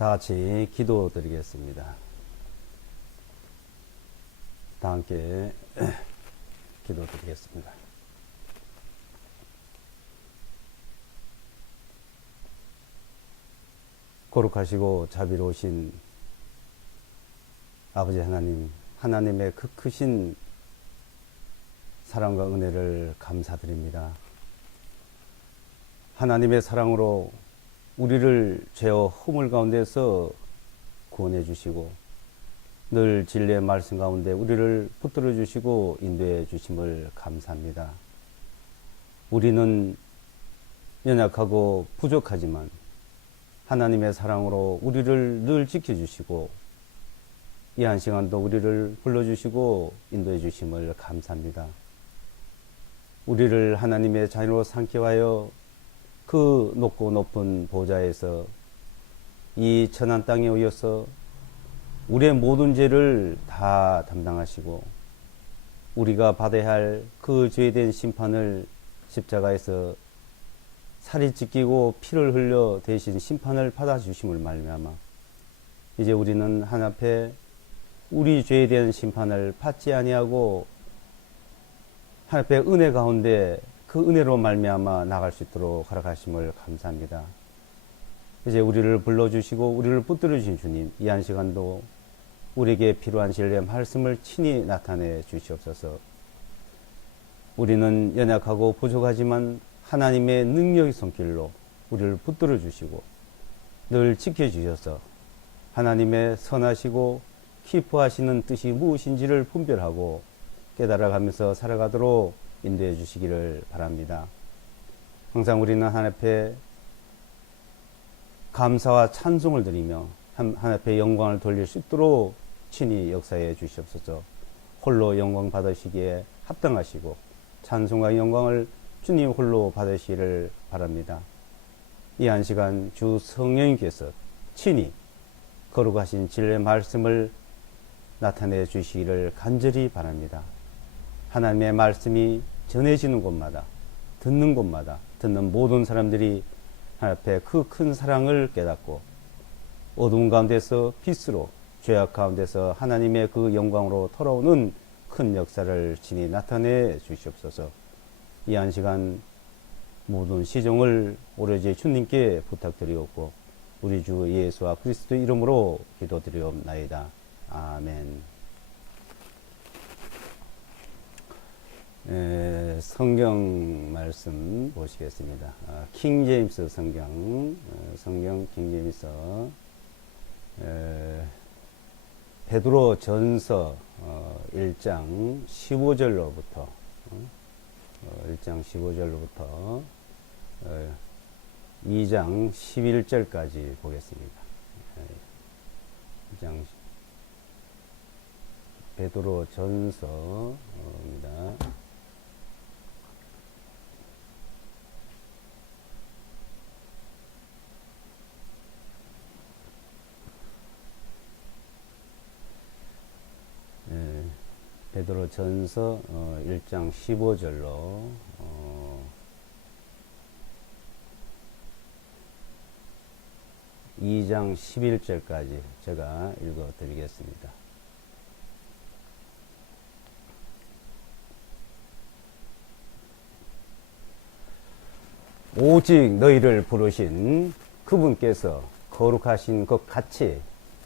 다 같이 기도드리겠습니다. 다 함께 기도드리겠습니다. 거룩하시고 자비로우신 아버지 하나님, 하나님의 그 크신 사랑과 은혜를 감사드립니다. 하나님의 사랑으로 우리를 죄와 허물 가운데서 구원해 주시고 늘 진리의 말씀 가운데 우리를 붙들어 주시고 인도해 주심을 감사합니다. 우리는 연약하고 부족하지만 하나님의 사랑으로 우리를 늘 지켜주시고 이 한 시간도 우리를 불러주시고 인도해 주심을 감사합니다. 우리를 하나님의 자녀로 삼게 하여 그 높고 높은 보좌에서 이 천한 땅에 오셔서 우리의 모든 죄를 다 담당하시고 우리가 받아야 할 그 죄된 심판을 십자가에서 살이 찢기고 피를 흘려 대신 심판을 받아주심을 말미암아 이제 우리는 하나님 앞에 우리 죄에 대한 심판을 받지 아니하고 하나님 앞에 은혜 가운데 그 은혜로 말미암아 나갈 수 있도록 허락하심을 감사합니다. 이제 우리를 불러주시고 우리를 붙들어 주신 주님, 이 한 시간도 우리에게 필요한 진리의 말씀을 친히 나타내 주시옵소서. 우리는 연약하고 부족하지만 하나님의 능력의 손길로 우리를 붙들어 주시고 늘 지켜주셔서 하나님의 선하시고 기뻐하시는 뜻이 무엇인지를 분별하고 깨달아가면서 살아가도록 인도해 주시기를 바랍니다. 항상 우리는 하나님 앞에 감사와 찬송을 드리며 하나님 앞에 영광을 돌릴 수 있도록 친히 역사해 주시옵소서. 홀로 영광 받으시기에 합당하시고 찬송과 영광을 주님 홀로 받으시기를 바랍니다. 이 한 시간 주 성령님께서 친히 거룩하신 진리의 말씀을 나타내 주시기를 간절히 바랍니다. 하나님의 말씀이 전해지는 곳마다 듣는 곳마다 듣는 모든 사람들이 하나님 앞에 그 큰 사랑을 깨닫고 어두운 가운데서 빛으로 죄악 가운데서 하나님의 그 영광으로 돌아오는 큰 역사를 친히 나타내 주시옵소서. 이 한 시간 모든 시종을 오로지 주님께 부탁드리옵고 우리 주 예수와 그리스도 이름으로 기도드리옵나이다. 아멘. 성경 말씀 보시겠습니다. 킹제임스 성경 킹제임스 베드로 전서 1장 15절로부터 1장 15절로부터 2장 11절까지 보겠습니다. 2장 베드로 전서입니다. 베드로 전서 1장 15절로 2장 11절까지 제가 읽어 드리겠습니다. 오직 너희를 부르신 그분께서 거룩하신 것 같이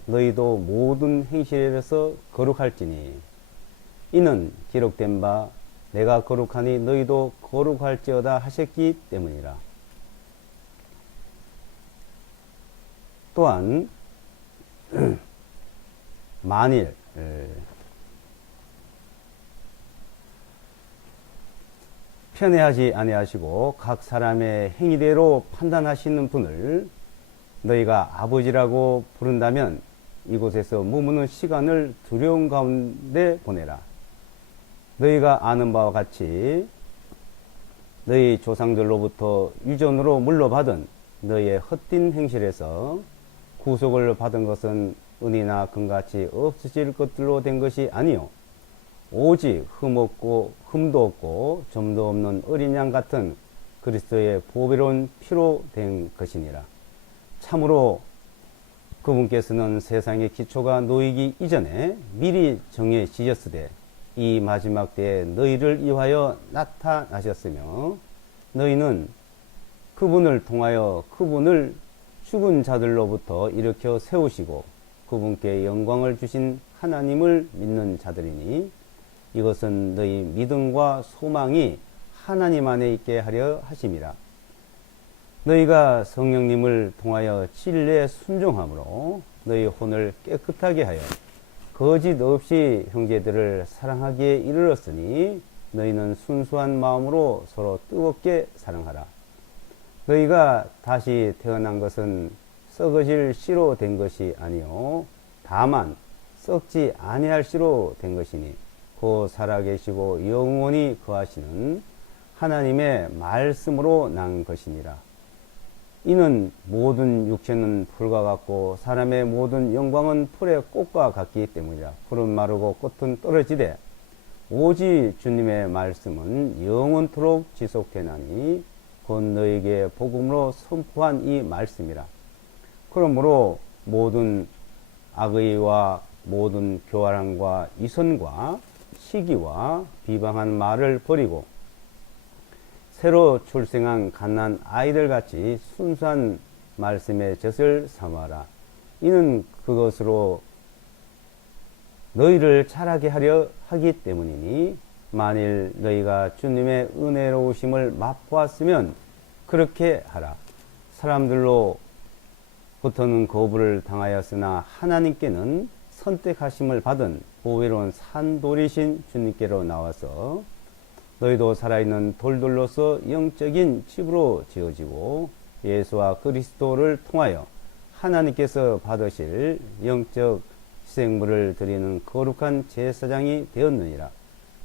너희도 모든 행실에서 거룩할지니 이는 기록된 바 내가 거룩하니 너희도 거룩할지어다 하셨기 때문이라. 또한 만일 편애하지 아니하시고 각 사람의 행위대로 판단하시는 분을 너희가 아버지라고 부른다면 이곳에서 머무는 시간을 두려움 가운데 보내라. 너희가 아는 바와 같이 너희 조상들로부터 유전으로 물려받은 너희의 헛된 행실에서 구속을 받은 것은 은이나 금같이 없어질 것들로 된 것이 아니요 오직 흠도 없고 점도 없는 어린 양 같은 그리스도의 보배로운 피로 된 것이니라. 참으로 그분께서는 세상의 기초가 놓이기 이전에 미리 정해지셨으되 이 마지막 때에 너희를 위하여 나타나셨으며 너희는 그분을 통하여 그분을 죽은 자들로부터 일으켜 세우시고 그분께 영광을 주신 하나님을 믿는 자들이니 이것은 너희 믿음과 소망이 하나님 안에 있게 하려 하심이라. 너희가 성령님을 통하여 진리에 순종함으로 너희 혼을 깨끗하게 하여 거짓 없이 형제들을 사랑하기에 이르렀으니 너희는 순수한 마음으로 서로 뜨겁게 사랑하라. 너희가 다시 태어난 것은 썩어질 씨로 된 것이 아니요 다만 썩지 아니할 씨로 된 것이니 곧 살아계시고 영원히 거하시는 하나님의 말씀으로 난 것이니라. 이는 모든 육체는 풀과 같고 사람의 모든 영광은 풀의 꽃과 같기 때문이라. 풀은 마르고 꽃은 떨어지되 오직 주님의 말씀은 영원토록 지속되나니 곧 너에게 복음으로 선포한 이 말씀이라. 그러므로 모든 악의와 모든 교활함과 이선과 시기와 비방한 말을 버리고 새로 출생한 갓난 아이들 같이 순수한 말씀의 젖을 삼아라. 이는 그것으로 너희를 자라게 하려 하기 때문이니 만일 너희가 주님의 은혜로우심을 맛보았으면 그렇게 하라. 사람들로부터는 거부를 당하였으나 하나님께는 선택하심을 받은 보배로운 산돌이신 주님께로 나와서 너희도 살아있는 돌들로서 영적인 집으로 지어지고 예수와 그리스도를 통하여 하나님께서 받으실 영적 희생물을 드리는 거룩한 제사장이 되었느니라.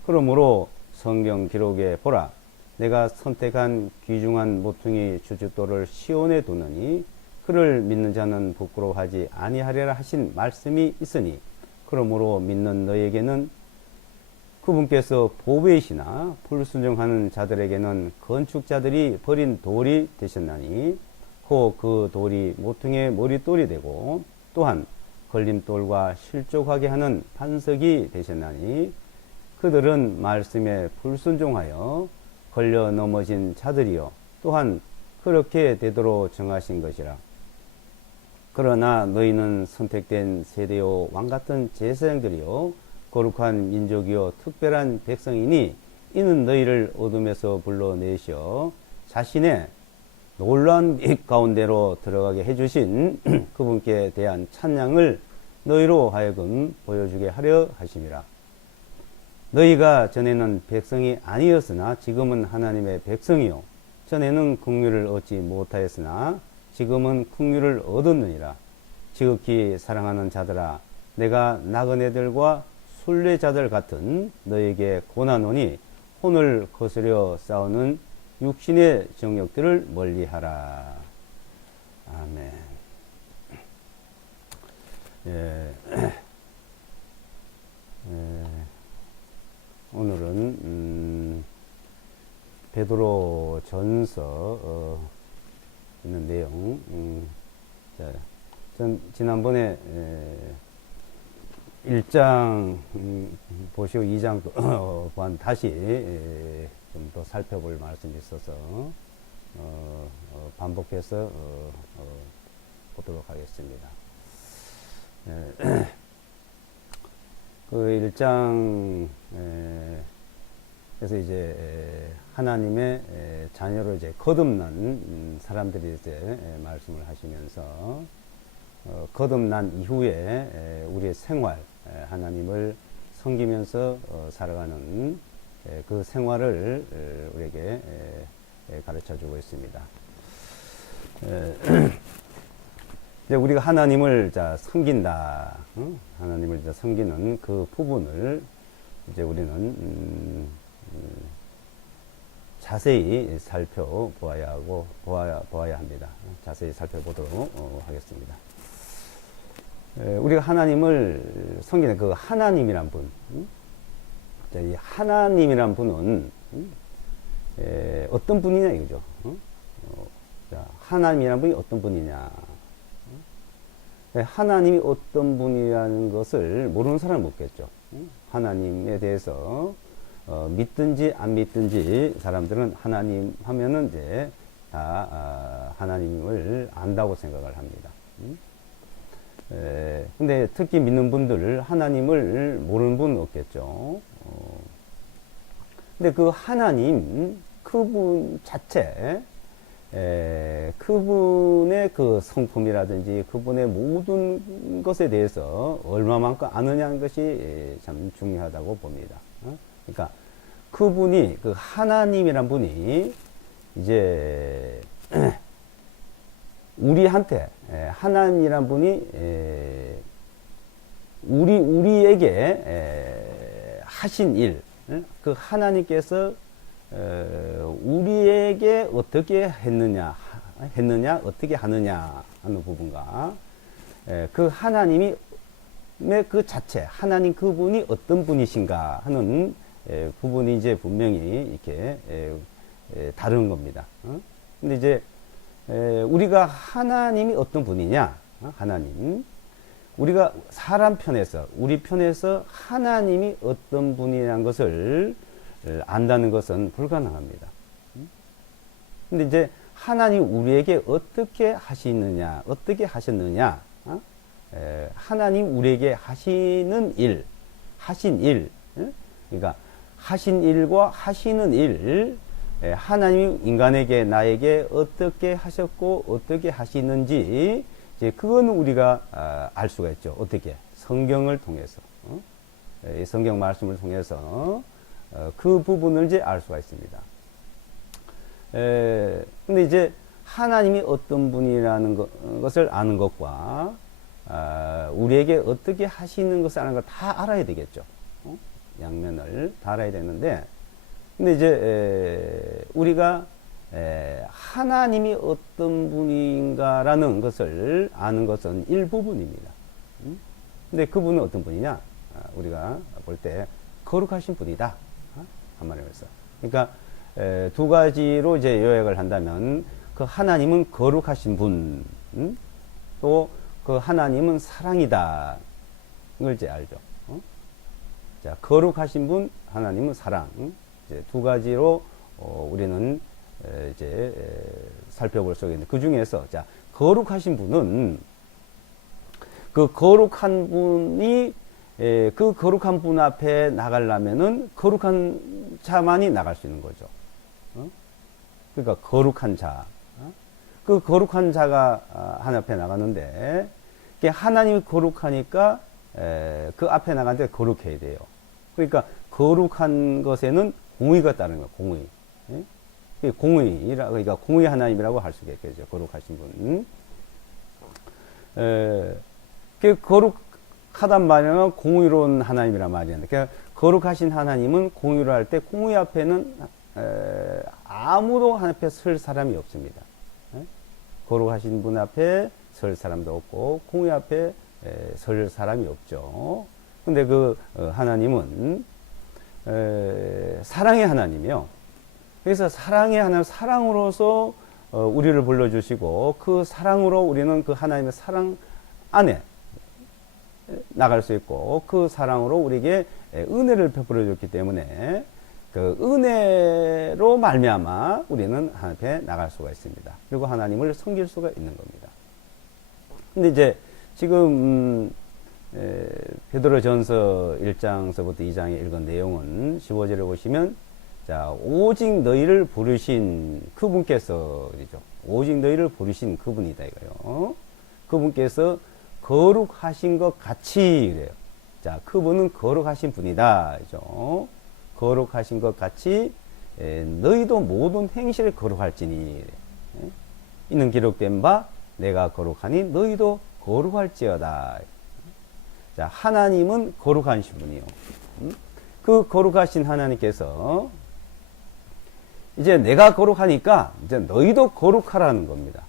그러므로 성경 기록에 보라. 내가 선택한 귀중한 모퉁이 주춧돌을 시온에 두느니 그를 믿는 자는 부끄러워하지 아니하리라 하신 말씀이 있으니 그러므로 믿는 너에게는 그분께서 보배이시나 불순종하는 자들에게는 건축자들이 버린 돌이 되셨나니 곧 그 돌이 모퉁이의 머릿돌이 되고 또한 걸림돌과 실족하게 하는 반석이 되셨나니 그들은 말씀에 불순종하여 걸려 넘어진 자들이요 또한 그렇게 되도록 정하신 것이라. 그러나 너희는 선택된 세대요 왕같은 제사장들이요 거룩한 민족이요 특별한 백성이니 이는 너희를 어둠에서 불러내셔 자신의 놀라운 빛 가운데로 들어가게 해주신 그분께 대한 찬양을 너희로 하여금 보여주게 하려 하심이라. 너희가 전에는 백성이 아니었으나 지금은 하나님의 백성이요 전에는 긍휼을 얻지 못하였으나 지금은 긍휼을 얻었느니라. 지극히 사랑하는 자들아 내가 나그네들과 순례자들 같은 너에게 고난오니 혼을 거스려 싸우는 육신의 정욕들을 멀리하라. 아멘. 오늘은 베드로 전서 있는 내용. 전 지난번에 1장 보시고 2장도 다시 좀 더 살펴볼 말씀이 있어서 반복해서 보도록 하겠습니다. 그 1장 그래서 이제 하나님의 자녀로 이제 거듭난 사람들이 이제 말씀을 하시면서 거듭난 이후에 우리의 생활 하나님을 섬기면서 살아가는 그 생활을 우리에게 가르쳐 주고 있습니다. 이제 우리가 하나님을 섬긴다, 하나님을 섬기는 그 부분을 이제 우리는 자세히 살펴보아야 하고 보아야 합니다. 자세히 살펴보도록 하겠습니다. 우리가 하나님을 섬기는 그 하나님이란 분, 이 하나님이란 분은 어떤 분이냐 이거죠. 하나님이란 분이 어떤 분이냐. 하나님이 어떤 분이라는 것을 모르는 사람은 없겠죠. 하나님에 대해서 믿든지 안 믿든지 사람들은 하나님 하면은 이제 다 하나님을 안다고 생각을 합니다. 근데 특히 믿는 분들 하나님을 모르는 분은 없겠죠. 근데 그 하나님 그분 자체 그분의 그 성품이라든지 그분의 모든 것에 대해서 얼마만큼 아느냐는 것이 참 중요하다고 봅니다. 그러니까 그분이 그 하나님이란 분이 이제 우리한테 하나님이란 분이 우리에게 하신 일, 그 하나님께서 우리에게 어떻게 했느냐, 어떻게 하느냐 하는 부분과 그 하나님이 그 자체, 하나님 그분이 어떤 분이신가 하는 부분이 이제 분명히 이렇게 다른 겁니다. 근데 이제 우리가 하나님이 어떤 분이냐, 하나님. 우리가 사람 편에서, 우리 편에서 하나님이 어떤 분이라는 것을 안다는 것은 불가능합니다. 근데 이제 하나님 우리에게 어떻게 하시느냐, 어떻게 하셨느냐, 하나님 우리에게 하시는 일, 하신 일, 그러니까 하신 일과 하시는 일, 하나님 인간에게 나에게 어떻게 하셨고 어떻게 하시는지 이제 그거는 우리가 알 수가 있죠. 어떻게? 성경을 통해서, 이 성경 말씀을 통해서 그 부분을 이제 알 수가 있습니다. 근데 이제 하나님이 어떤 분이라는 것을 아는 것과 우리에게 어떻게 하시는 것을 아는 걸 다 알아야 되겠죠. 양면을 다 알아야 되는데, 근데 이제 우리가 하나님이 어떤 분인가라는 것을 아는 것은 일부분입니다. 근데 그분은 어떤 분이냐? 우리가 볼 때 거룩하신 분이다. 한마디로 해서. 그러니까 두 가지로 이제 요약을 한다면 그 하나님은 거룩하신 분, 또 그 하나님은 사랑이다. 을 이제 알죠. 자, 거룩하신 분, 하나님은 사랑. 이제 두 가지로 우리는 이제 살펴볼 수 있는데 그 중에서 자, 거룩하신 분은 그 거룩한 분이 그 거룩한 분 앞에 나가려면은 거룩한 자만이 나갈 수 있는 거죠. 그러니까 거룩한 자. 그 거룩한 자가 하나님 앞에 나가는데 하나님이 거룩하니까 그 앞에 나가는데 거룩해야 돼요. 그러니까 거룩한 것에는 공의가 따르는 거예요. 공의. 공의라, 그러니까 공의 하나님이라고 할 수가 있겠죠. 거룩하신 분. 그 거룩하단 말이면 공의로운 하나님이란 말이에요. 그러니까 거룩하신 하나님은 공의로 할 때 공의 앞에는 아무도 하나님 앞에 설 사람이 없습니다. 거룩하신 분 앞에 설 사람도 없고 공의 앞에 설 사람이 없죠. 근데 그 하나님은 사랑의 하나님이요. 그래서 사랑의 하나님, 사랑으로서 우리를 불러주시고 그 사랑으로 우리는 그 하나님의 사랑 안에 나갈 수 있고 그 사랑으로 우리에게 은혜를 베풀어 줬기 때문에 그 은혜로 말미암아 우리는 하나님 앞에 나갈 수가 있습니다. 그리고 하나님을 섬길 수가 있는 겁니다. 근데 이제 지금 베드로전서 1장서부터 2장에 읽은 내용은 15절에 보시면 자, 오직 너희를 부르신 그분께서이죠. 오직 너희를 부르신 그분이다 이거요. 그분께서 거룩하신 것 같이 그래요. 자, 그분은 거룩하신 분이다. 이죠. 거룩하신 것 같이 너희도 모든 행실을 거룩할지니 이는 기록된 바 내가 거룩하니 너희도 거룩할지어다. 자, 하나님은 거룩하신 분이요. 그 거룩하신 하나님께서 이제 내가 거룩하니까 이제 너희도 거룩하라는 겁니다.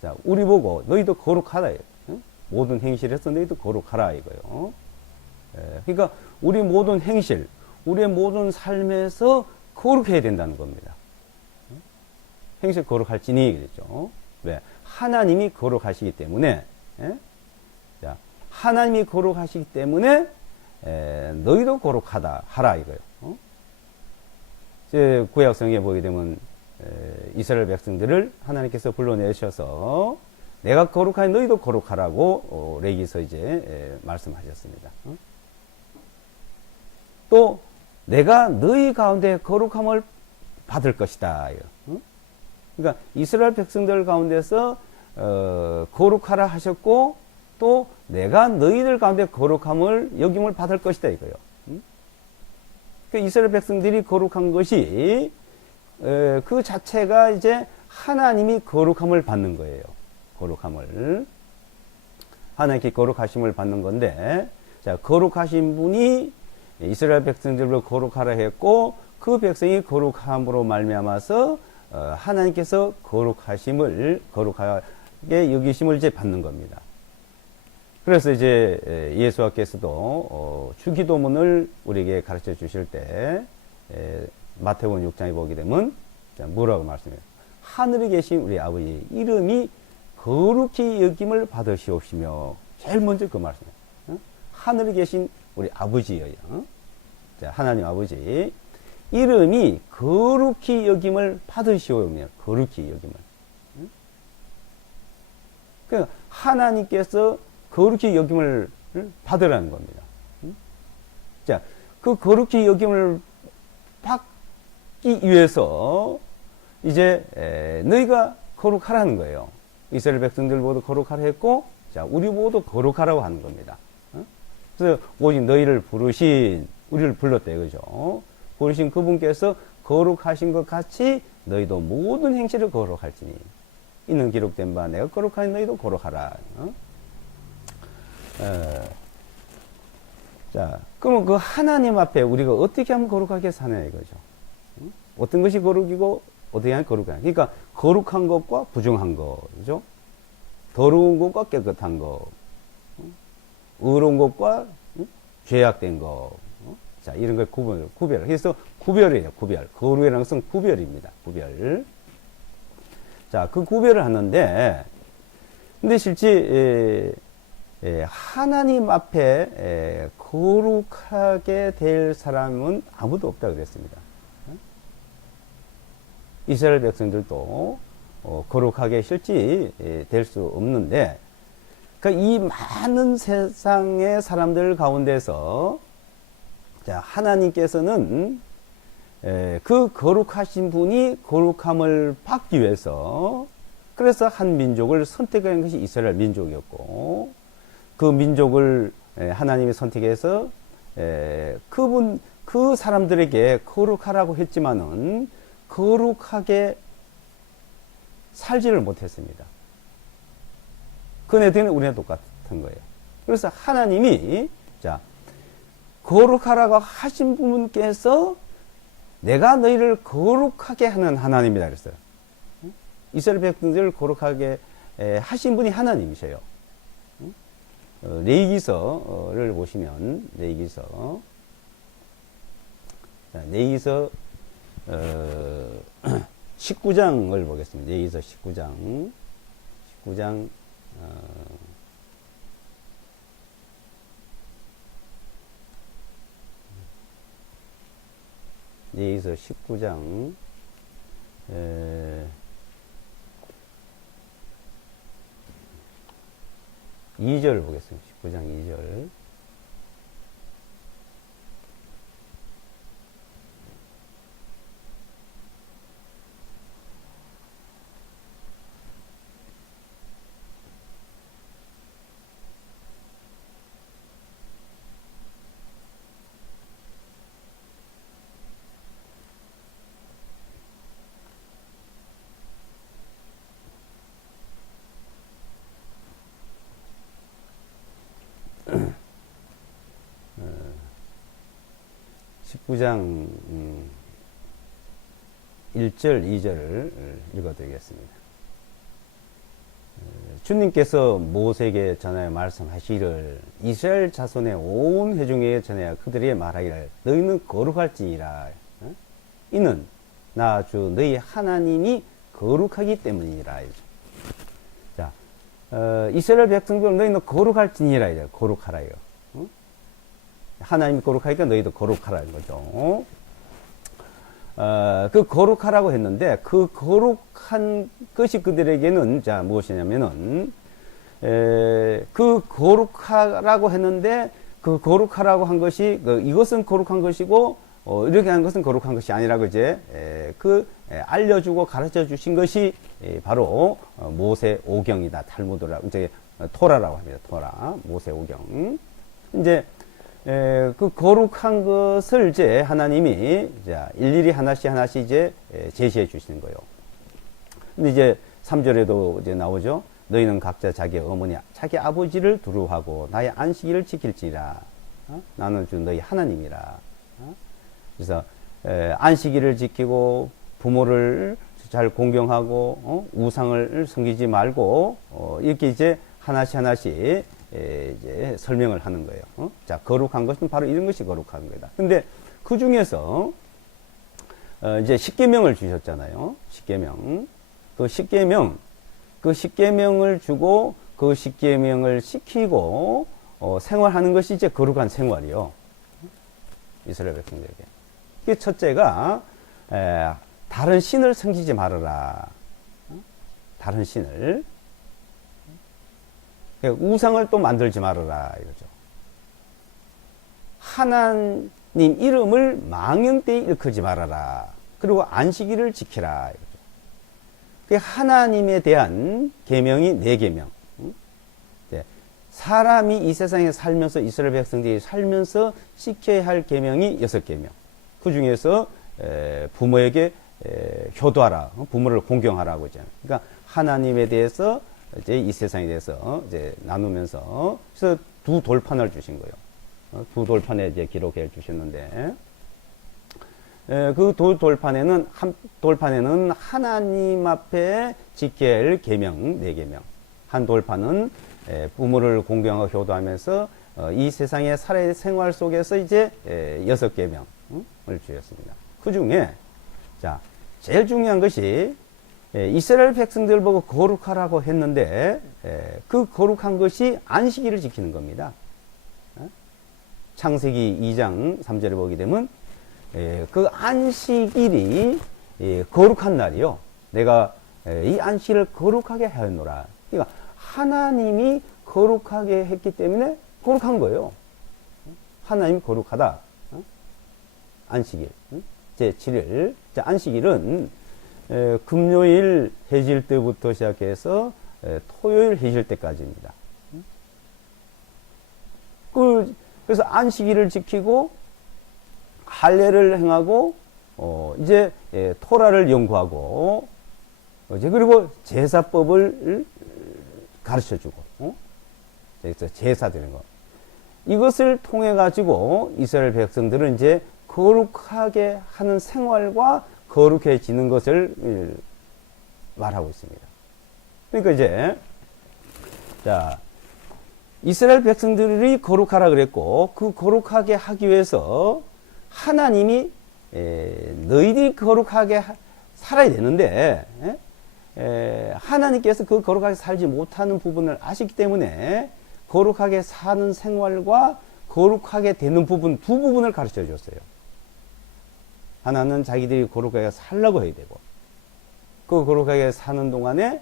자, 우리 보고 너희도 거룩하라. 모든 행실에서 너희도 거룩하라 이거요. 그러니까 우리 모든 행실, 우리의 모든 삶에서 거룩해야 된다는 겁니다. 행실 거룩할지니 그랬죠. 왜? 하나님이 거룩하시기 때문에, 예? 자, 하나님이 거룩하시기 때문에, 너희도 거룩하다, 하라, 이거요. 이제 구약성경에 보게 되면, 이스라엘 백성들을 하나님께서 불러내셔서, 내가 거룩하니 너희도 거룩하라고, 레위기서 이제, 말씀하셨습니다. 또, 내가 너희 가운데 거룩함을 받을 것이다. 그러니까 이스라엘 백성들 가운데서 거룩하라 하셨고 또 내가 너희들 가운데 거룩함을 여김을 받을 것이다 이거요. 그러니까 이스라엘 백성들이 거룩한 것이 그 자체가 이제 하나님이 거룩함을 받는 거예요. 거룩함을 하나님께 거룩하심을 받는 건데, 자 거룩하신 분이 이스라엘 백성들을 거룩하라 했고 그 백성이 거룩함으로 말미암아서 하나님께서 거룩하심을 거룩하게 여기심을 이제 받는 겁니다. 그래서 이제 예수께서도 주기도문을 우리에게 가르쳐 주실 때 마태복음 6장에 보게 되면 뭐라고 말씀해요? 하늘에 계신 우리 아버지의 이름이 거룩히 여김을 받으시옵시며, 제일 먼저 그 말씀이에요. 하늘에 계신 우리 아버지예요. 자, 하나님 아버지 이름이 거룩히 여김을 받으시오며, 거룩히 여김을. 그러니까 하나님께서 거룩히 여김을 받으라는 겁니다. 자, 그 거룩히 여김을 받기 위해서 이제 너희가 거룩하라는 거예요. 이스라엘 백성들 모두 거룩하라 했고, 자, 우리 모두 거룩하라고 하는 겁니다. 그래서 오직 너희를 부르신, 우리를 불렀대, 그죠? 부르신 그분께서 거룩하신 것 같이 너희도 모든 행실을 거룩할지니 이는 기록된 바 내가 거룩하니 너희도 거룩하라. 자, 그러면 그 하나님 앞에 우리가 어떻게 하면 거룩하게 사냐 이거죠. 어떤 것이 거룩이고 어떻게 하면 거룩하냐. 그러니까 거룩한 것과 부정한 것, 그죠? 더러운 것과 깨끗한 것, 의로운 것과 죄악된 것. 자, 이런 걸 구별. 그래서 구별이에요, 구별. 거룩이라는 것은 구별입니다, 구별. 자, 그 구별을 하는데, 근데 실제, 하나님 앞에 거룩하게 될 사람은 아무도 없다 그랬습니다. 이스라엘 백성들도 거룩하게 실제 될 수 없는데, 그러니까 이 많은 세상의 사람들 가운데서 자, 하나님께서는 그 거룩하신 분이 거룩함을 받기 위해서 그래서 한 민족을 선택한 것이 이스라엘 민족이었고, 그 민족을 하나님이 선택해서 그 사람들에게 거룩하라고 했지만은 거룩하게 살지를 못했습니다. 그네들은 우리랑 똑같은 거예요. 그래서 하나님이 자, 거룩하라고 하신 분께서 내가 너희를 거룩하게 하는 하나님이다 그랬어요. 이스라엘 백성들을 거룩하게 하신 분이 하나님이세요. 레위기서를 보시면 레위기서 19장을 보겠습니다. 레위기서 19장 레위기서 19장 2절 보겠습니다. 19장 2절. 구 장 1절, 2절을 읽어드리겠습니다. 주님께서 모세에게 전하여 말씀하시기를 이스라엘 자손의 온 회중에게 전하여 그들에게 말하기를 너희는 거룩할지니라. 이는 나 주 너희 하나님이 거룩하기 때문이라. 이스라엘 백성들 너희는 거룩할지니라 이래. 거룩하라 이거. 하나님이 거룩하니까 너희도 거룩하라는 거죠. 그 거룩하라고 했는데 그 거룩한 것이 그들에게는 자 무엇이냐면은 그 거룩하라고 했는데 그 거룩하라고 한 것이 이것은 거룩한 것이고 이렇게 하는 것은 거룩한 것이 아니라고 이제 알려주고 가르쳐 주신 것이 바로 모세 오경이다. 탈무드라고 이제 토라라고 합니다. 토라 모세 오경. 이제 그 거룩한 것을 이제 하나님이 자 일일이 하나씩 이제 제시해 주시는 거예요. 근데 이제 3절에도 이제 나오죠. 너희는 각자 자기 어머니, 자기 아버지를 두루하고 나의 안식일을 지킬지라. 나는 주 너희 하나님이라. 그래서 안식일을 지키고 부모를 잘 공경하고 우상을 섬기지 말고 이렇게 이제 하나씩 이제 설명을 하는 거예요. 자, 거룩한 것은 바로 이런 것이 거룩한 거다. 근데 그 중에서 이제 십계명을 주셨잖아요. 십계명. 그 십계명을 주고 그 십계명을 지키고 생활하는 것이 이제 거룩한 생활이요. 이스라엘 백성들에게. 그 첫째가 다른 신을 섬기지 말아라. 다른 신을. 우상을 또 만들지 말아라 이거죠. 하나님 이름을 망령되이 일컫지 말아라. 그리고 안식일을 지키라 이거죠. 그 하나님에 대한 계명이 4계명. 사람이 이 세상에 살면서 이스라엘 백성들이 살면서 지켜야 할 계명이 6계명. 그 중에서 부모에게 효도하라, 부모를 공경하라고 있잖아요. 그러니까 하나님에 대해서 이제 이 세상에 대해서 이제 나누면서 그래서 2 돌판을 주신 거예요. 2 돌판에 이제 기록해 주셨는데 그 돌판에는 한 돌판에는 하나님 앞에 지켜야 할 계명 4계명. 한 돌판은 부모를 공경하고 효도하면서 이 세상의 살아의 생활 속에서 이제 6계명을 주셨습니다. 그 중에 자 제일 중요한 것이 이스라엘 백성들 보고 거룩하라고 했는데 그 거룩한 것이 안식일을 지키는 겁니다. 창세기 2장 3절에 보게 되면 그 안식일이 거룩한 날이요. 내가 이 안식일을 거룩하게 하였노라. 그러니까 하나님이 거룩하게 했기 때문에 거룩한 거예요. 하나님이 거룩하다. 안식일 제7일. 안식일은 금요일 해질 때부터 시작해서 토요일 해질 때까지입니다. 그래서 안식일을 지키고 할례를 행하고 이제 토라를 연구하고 이제 그리고 제사법을 가르쳐주고 제사 드리는 거 이것을 통해 가지고 이스라엘 백성들은 이제 거룩하게 하는 생활과 거룩해지는 것을 말하고 있습니다. 그러니까 이제 자 이스라엘 백성들이 거룩하라 그랬고 그 거룩하게 하기 위해서 하나님이 너희들이 거룩하게 살아야 되는데 하나님께서 그 거룩하게 살지 못하는 부분을 아시기 때문에 거룩하게 사는 생활과 거룩하게 되는 부분 2 부분을 가르쳐 줬어요. 하나는 자기들이 거룩하게 살라고 해야 되고 그 거룩하게 사는 동안에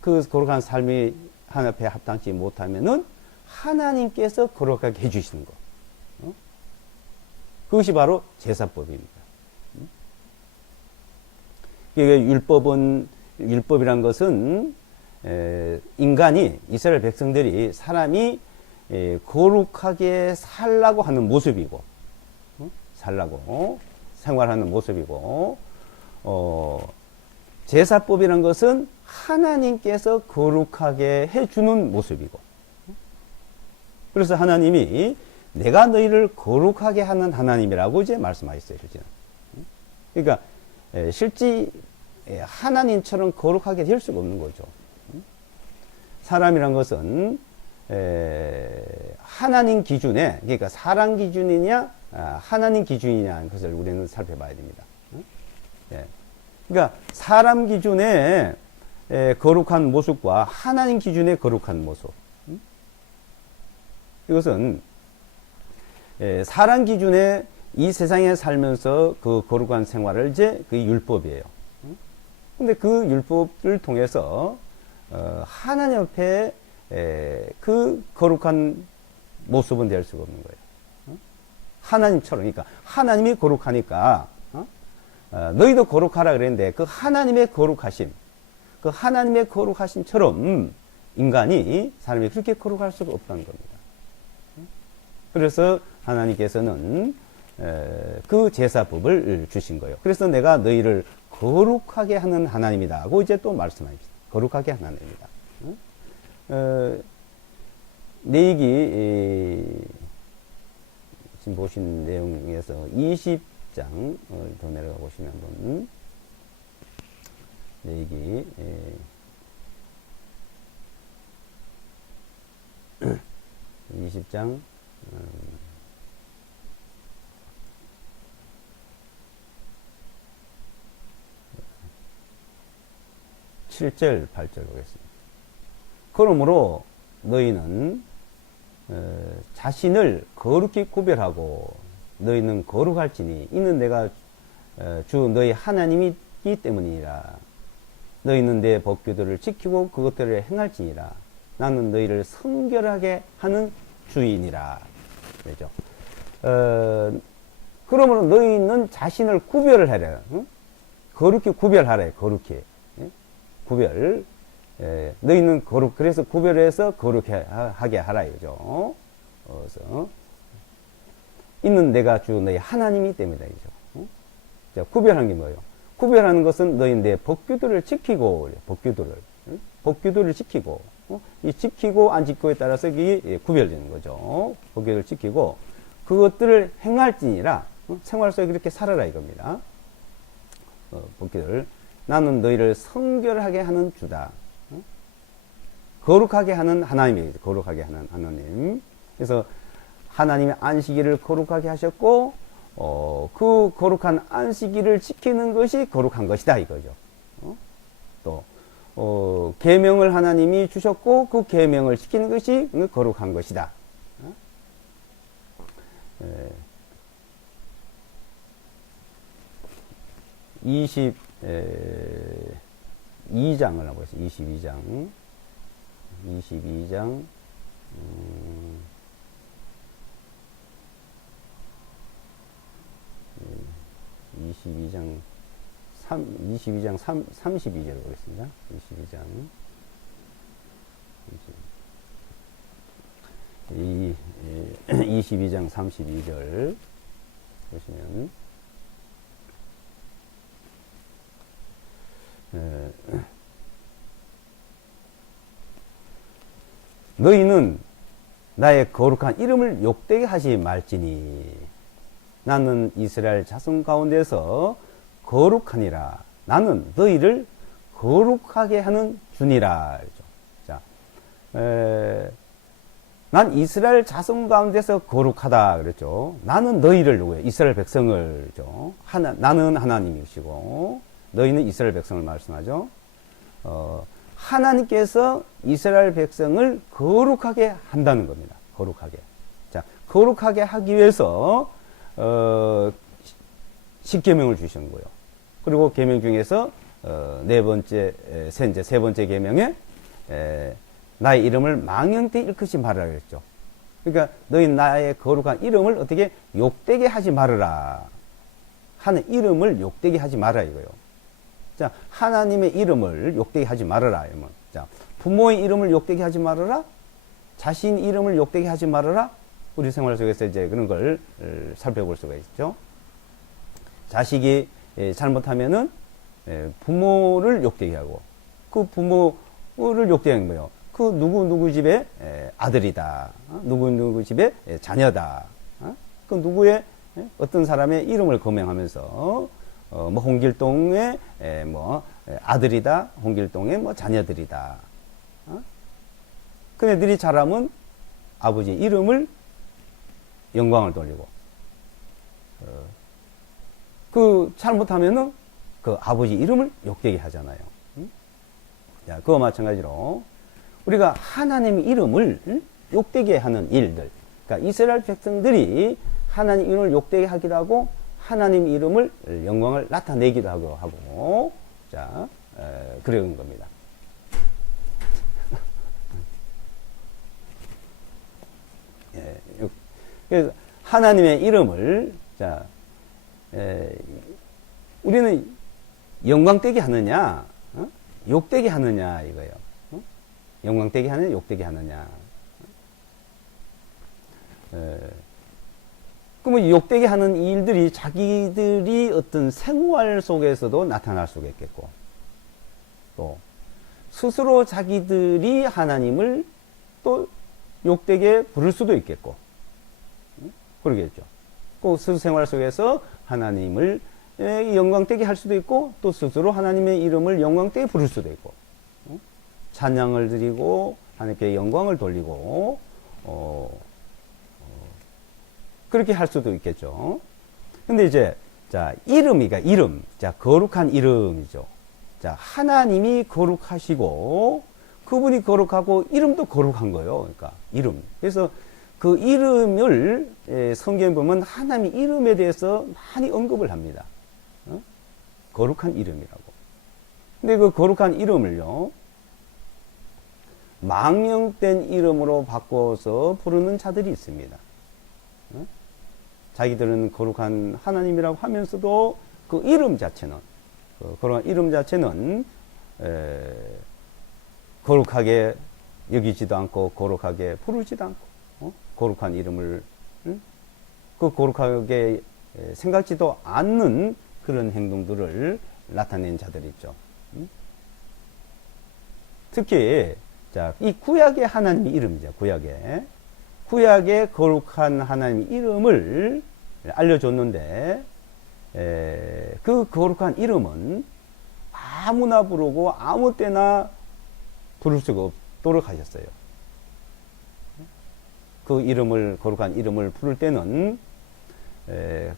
그 거룩한 삶이 하나님 앞에 합당치 못하면은 하나님께서 거룩하게 해주시는 것. 그것이 바로 제사법입니다. 율법이란 것은 인간이 이스라엘 백성들이 사람이 거룩하게 살라고 하는 모습이고 살라고 생활하는 모습이고 제사법이란 것은 하나님께서 거룩하게 해주는 모습이고 그래서 하나님이 내가 너희를 거룩하게 하는 하나님이라고 이제 말씀하셨어요. 그러니까 실제 하나님처럼 거룩하게 될 수가 없는 거죠. 사람이란 것은 하나님 기준에 그러니까 사람 기준이냐 하나님 기준이냐 하는 것을 우리는 살펴봐야 됩니다. 그러니까 사람 기준에 거룩한 모습과 하나님 기준의 거룩한 모습. 이것은 사람 기준의 이 세상에 살면서 그 거룩한 생활을 이제 그 율법이에요. 근데 그 율법을 통해서 하나님 앞에 그 거룩한 모습은 될 수가 없는 거예요. 하나님처럼, 그러니까 하나님이 거룩하니까 너희도 거룩하라 그랬는데 그 하나님의 거룩하심, 그 하나님의 거룩하심처럼 인간이 사람이 그렇게 거룩할 수가 없다는 겁니다. 그래서 하나님께서는 그 제사법을 주신 거예요. 그래서 내가 너희를 거룩하게 하는 하나님이다 하고 이제 또 말씀하십니다. 거룩하게 하는 하나님이다. 레위기 지금 보신 내용에서 20장 더 내려가 보시면 한번 레위기 20장 7절 8절 보겠습니다. 그러므로 너희는 자신을 거룩히 구별하고 너희는 거룩할지니 이는 내가 주 너희 하나님이기 때문이라. 너희는 내 법규들을 지키고 그것들을 행할지니라. 나는 너희를 성결하게 하는 주인이라. 그렇죠? 그러므로 너희는 자신을 구별을 하래. 응? 거룩히 구별하래. 거룩히. 예? 구별. 너희는 거룩, 그래서 구별해서 거룩하게 하라. 이거죠. 그래서 있는 내가 주 너희 하나님이 때문이다. 이죠. 응? 자, 구별한 게 뭐예요? 구별하는 것은 너희 내 법규들을 지키고, 법규들을. 응? 법규들을 지키고. 이 지키고 안 지키고에 따라서 이게 구별되는 거죠. 법규를 지키고 그것들을 행할지니라. 생활 속에 그렇게 살아라 이겁니다. 법규를 나는 너희를 성결하게 하는 주다. 거룩하게 하는 하나님이에요. 거룩하게 하는 하나님. 그래서 하나님의 안식일을 거룩하게 하셨고 그 거룩한 안식일을 지키는 것이 거룩한 것이다 이거죠. 또 계명을 하나님이 주셨고 그 계명을 지키는 것이 거룩한 것이다. 22장을 하고 있어요. 22장 32장 32절 보겠습니다. 22장 32절 보시면 너희는 나의 거룩한 이름을 욕되게 하지 말지니 나는 이스라엘 자손 가운데서 거룩하니라. 나는 너희를 거룩하게 하는 주니라. 자, 난 이스라엘 자손 가운데서 거룩하다 그랬죠. 나는 너희를 누구예요? 이스라엘 백성을 나는 하나님이시고 너희는 이스라엘 백성을 말씀하죠. 하나님께서 이스라엘 백성을 거룩하게 한다는 겁니다. 거룩하게. 자, 거룩하게 하기 위해서 십계명을 주신 거예요. 그리고 계명 중에서 세 번째 계명에 나의 이름을 망령되이 일컫지 말아라 그랬죠. 그러니까 너희 나의 거룩한 이름을 어떻게 욕되게 하지 말아라. 하는 이름을 욕되게 하지 말아라 이거예요. 자, 하나님의 이름을 욕되게 하지 말아라. 자, 부모의 이름을 욕되게 하지 말아라. 자신 이름을 욕되게 하지 말아라. 우리 생활 속에서 이제 그런 걸 살펴볼 수가 있죠. 자식이 잘못하면은 부모를 욕되게 하고 그 부모를 욕되게 하는 거예요. 그 누구 집의 아들이다. 누구 집의 자녀다. 그 누구의 어떤 사람의 이름을 거명하면서 뭐 홍길동의 아들이다. 홍길동의 자녀들이다. 그네들이 자라면 아버지 이름을 영광을 돌리고 그 잘못하면은 그 아버지 이름을 욕되게 하잖아요. 자, 그와 마찬가지로 우리가 하나님 이름을 욕되게 하는 일들, 그러니까 이스라엘 백성들이 하나님 이름을 욕되게 하기도 하고 하나님 이름을 영광을 나타내기도 하고 자, 그런 겁니다. 그래서 하나님의 이름을 자, 우리는 영광되게 하느냐, 욕되게 하느냐 이거예요. 영광되게 하느냐, 욕되게 하느냐. 그러면 욕되게 하는 일들이 자기들이 어떤 생활 속에서도 나타날 수가 있겠고, 또 스스로 자기들이 하나님을 또 욕되게 부를 수도 있겠고, 그러겠죠. 그 스스로 생활 속에서 하나님을 영광되게 할 수도 있고, 또 스스로 하나님의 이름을 영광되게 부를 수도 있고, 찬양을 드리고 하나님께 영광을 돌리고 그렇게 할 수도 있겠죠. 근데 이제 자, 이름이가 이름, 자, 거룩한 이름이죠. 자, 하나님이 거룩하시고 그분이 거룩하고 이름도 거룩한 거예요. 그러니까 이름. 그래서 그 이름을 성경에 보면 하나님 이름에 대해서 많이 언급을 합니다. 거룩한 이름이라고. 근데 그 거룩한 이름을요, 망령된 이름으로 바꿔서 부르는 자들이 있습니다. 자기들은 거룩한 하나님이라고 하면서도 그 이름 자체는, 거룩한 이름 자체는 거룩하게 여기지도 않고 거룩하게 부르지도 않고 거룩한 이름을 그 거룩하게 생각지도 않는 그런 행동들을 나타낸 자들이 있죠. 특히 자, 이 구약의 하나님의 이름이죠. 구약의 거룩한 하나님의 이름을 알려줬는데 그 거룩한 이름은 아무나 부르고 아무 때나 부를 수가 없도록 하셨어요. 그 이름을, 거룩한 이름을 부를 때는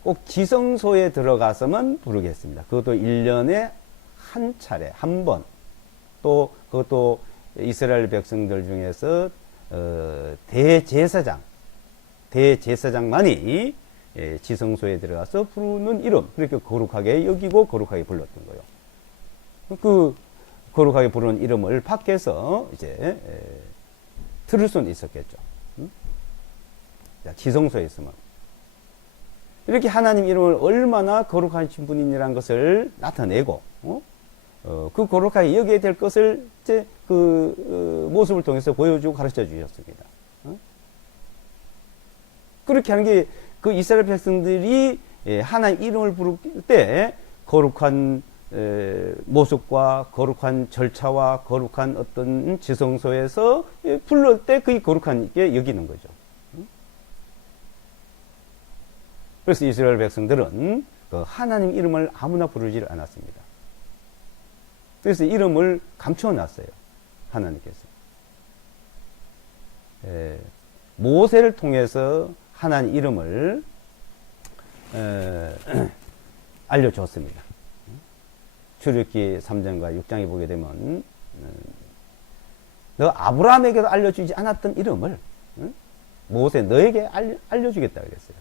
꼭 지성소에 들어가서만 부르겠습니다. 그것도 1년에 한 차례, 한 번. 또 그것도 이스라엘 백성들 중에서 대제사장만이 지성소에 들어가서 부르는 이름, 그렇게 거룩하게 여기고 거룩하게 불렀던 거예요. 그 거룩하게 부르는 이름을 밖에서 이제 들을 수는 있었겠죠. 지성소에 있으면 이렇게 하나님 이름을 얼마나 거룩하신 분이라는 것을 나타내고 그 거룩하게 여기게 될 것을 이제 그 모습을 통해서 보여주고 가르쳐 주셨습니다. 그렇게 하는 게 그 이스라엘 백성들이 하나님 이름을 부를 때 거룩한 모습과 거룩한 절차와 거룩한 어떤 지성소에서 불러올 때 그게 거룩하게 여기는 거죠. 그래서 이스라엘 백성들은 그 하나님 이름을 아무나 부르지 않았습니다. 그래서 이름을 감추어 놨어요. 하나님께서. 모세를 통해서 하나님 이름을 알려줬습니다. 출애굽기 3장과 6장에 보게 되면 너 아브라함에게도 알려주지 않았던 이름을 모세 너에게 알려주겠다 그랬어요.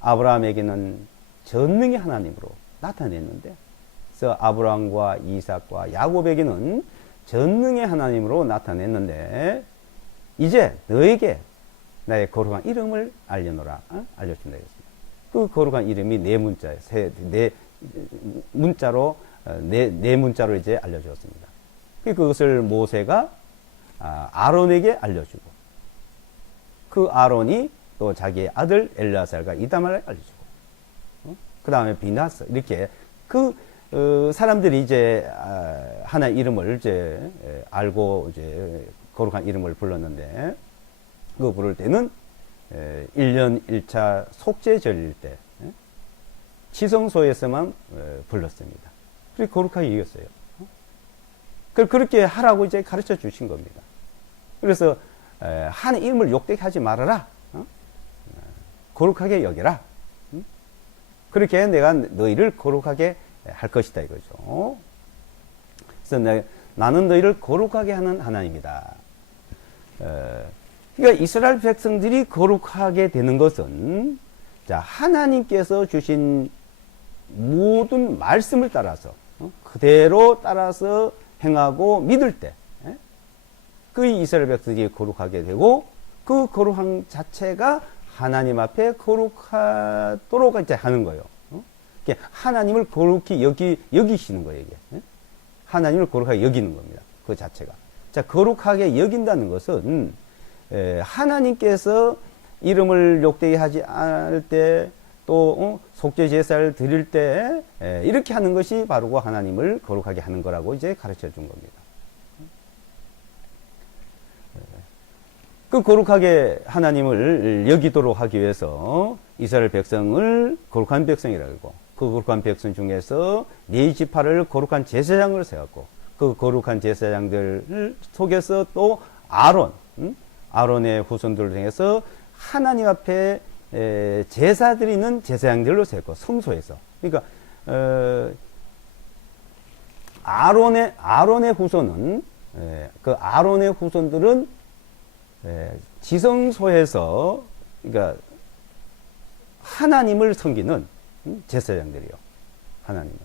아브라함에게는 전능의 하나님으로 나타냈는데, 그래서 아브라함과 이삭과 야곱에게는 전능의 하나님으로 나타냈는데, 이제 너에게 나의 거룩한 이름을 알려노라, 알려준다 했습니다. 그 거룩한 이름이 네 문자로 이제 알려주었습니다. 그것을 모세가 아론에게 알려주고, 그 아론이 또 자기의 아들 엘르아살과 이다말에게 알려주고, 그 다음에 비나스, 이렇게 사람들이 이제 하나의 이름을 이제 알고 이제 거룩한 이름을 불렀는데, 그거 부를 때는 1년 1차 속죄절일 때 지성소에서만 불렀습니다. 그렇게 거룩하게 이겼어요. 그렇게 하라고 이제 가르쳐 주신 겁니다. 그래서 하나님 이름을 욕되게 하지 말아라. 거룩하게 여겨라. 그렇게 내가 너희를 거룩하게 할 것이다 이거죠. 그래서 나는 너희를 거룩하게 하는 하나님이다. 그러니까 이스라엘 백성들이 거룩하게 되는 것은 자, 하나님께서 주신 모든 말씀을 따라서 그대로 따라서 행하고 믿을 때 그 이스라엘 백성들이 거룩하게 되고 그 거룩함 자체가 하나님 앞에 거룩하도록 이제 하는 거예요. 하나님을 거룩히 여기시는 거예요, 이게. 하나님을 거룩하게 여기는 겁니다. 그 자체가. 자, 거룩하게 여긴다는 것은 하나님께서 이름을 욕되게 하지 않을 때 또 속죄 제사를 드릴 때 이렇게 하는 것이 바로 하나님을 거룩하게 하는 거라고 이제 가르쳐 준 겁니다. 그 거룩하게 하나님을 여기도록 하기 위해서 이스라엘 백성을 거룩한 백성이라고, 그 거룩한 백성 중에서 네 지파를 거룩한 제사장으로 세웠고, 그 거룩한 제사장들 속에서 또 아론의 후손들을 통해서 하나님 앞에 제사 드리는 제사장들로 세웠고, 성소에서. 그러니까 아론의 후손은 그 아론의 후손들은 지성소에서, 그러니까 하나님을 섬기는 제사장들이요. 하나님을.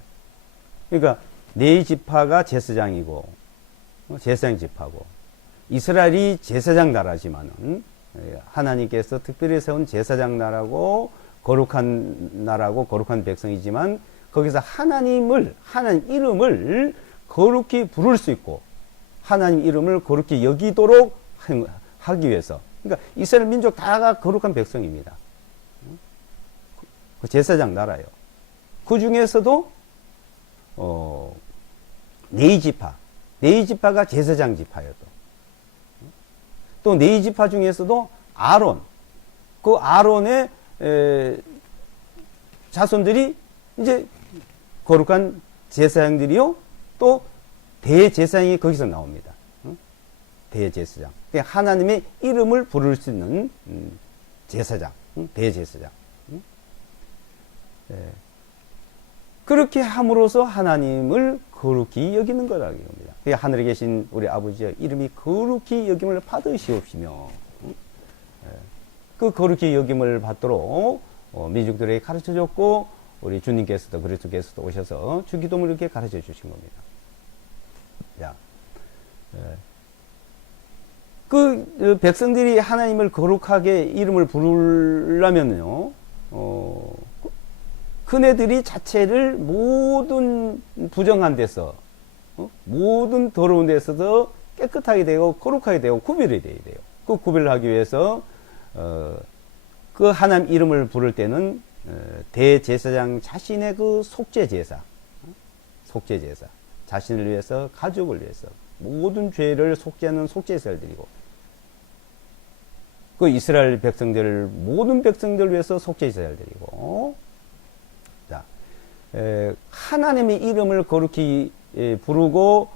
그러니까 네 지파가 제사장이고, 제사장 지파고, 이스라엘이 제사장 나라지만은 하나님께서 특별히 세운 제사장 나라고, 거룩한 나라고, 거룩한 백성이지만 거기서 하나님 이름을 거룩히 부를 수 있고, 하나님 이름을 거룩히 여기도록 하기 위해서. 그러니까 이스라엘 민족 다가 거룩한 백성입니다. 그 제사장 나라예요. 그 중에서도 네 지파가 제사장 지파예요. 또 네 지파 중에서도 그 아론의 자손들이 이제 거룩한 제사장들이요. 또 대제사장이 거기서 나옵니다. 대제사장. 하나님의 이름을 부를 수 있는 제사장, 대제사장. 그렇게 함으로써 하나님을 거룩히 여기는 거라는 겁니다. 하늘에 계신 우리 아버지의 이름이 거룩히 여김을 받으시옵시며, 그 거룩히 여김을 받도록 민족들에게 가르쳐 줬고, 우리 주님께서도 그리스도께서도 오셔서 주기도문을 이렇게 가르쳐 주신 겁니다. 자, 그 백성들이 하나님을 거룩하게 이름을 부르려면요, 그네들이 자체를 모든 부정한 데서, 모든 더러운 데서도 깨끗하게 되고 거룩하게 되고 구별이 돼야 돼요. 그 구별을 하기 위해서 그 하나님 이름을 부를 때는 대제사장 자신의 그 속죄 제사, 자신을 위해서, 가족을 위해서 모든 죄를 속죄하는 속죄제사를 드리고, 그 이스라엘 백성들, 모든 백성들을 위해서 속죄제사를 드리고, 자, 하나님의 이름을 거룩히 부르고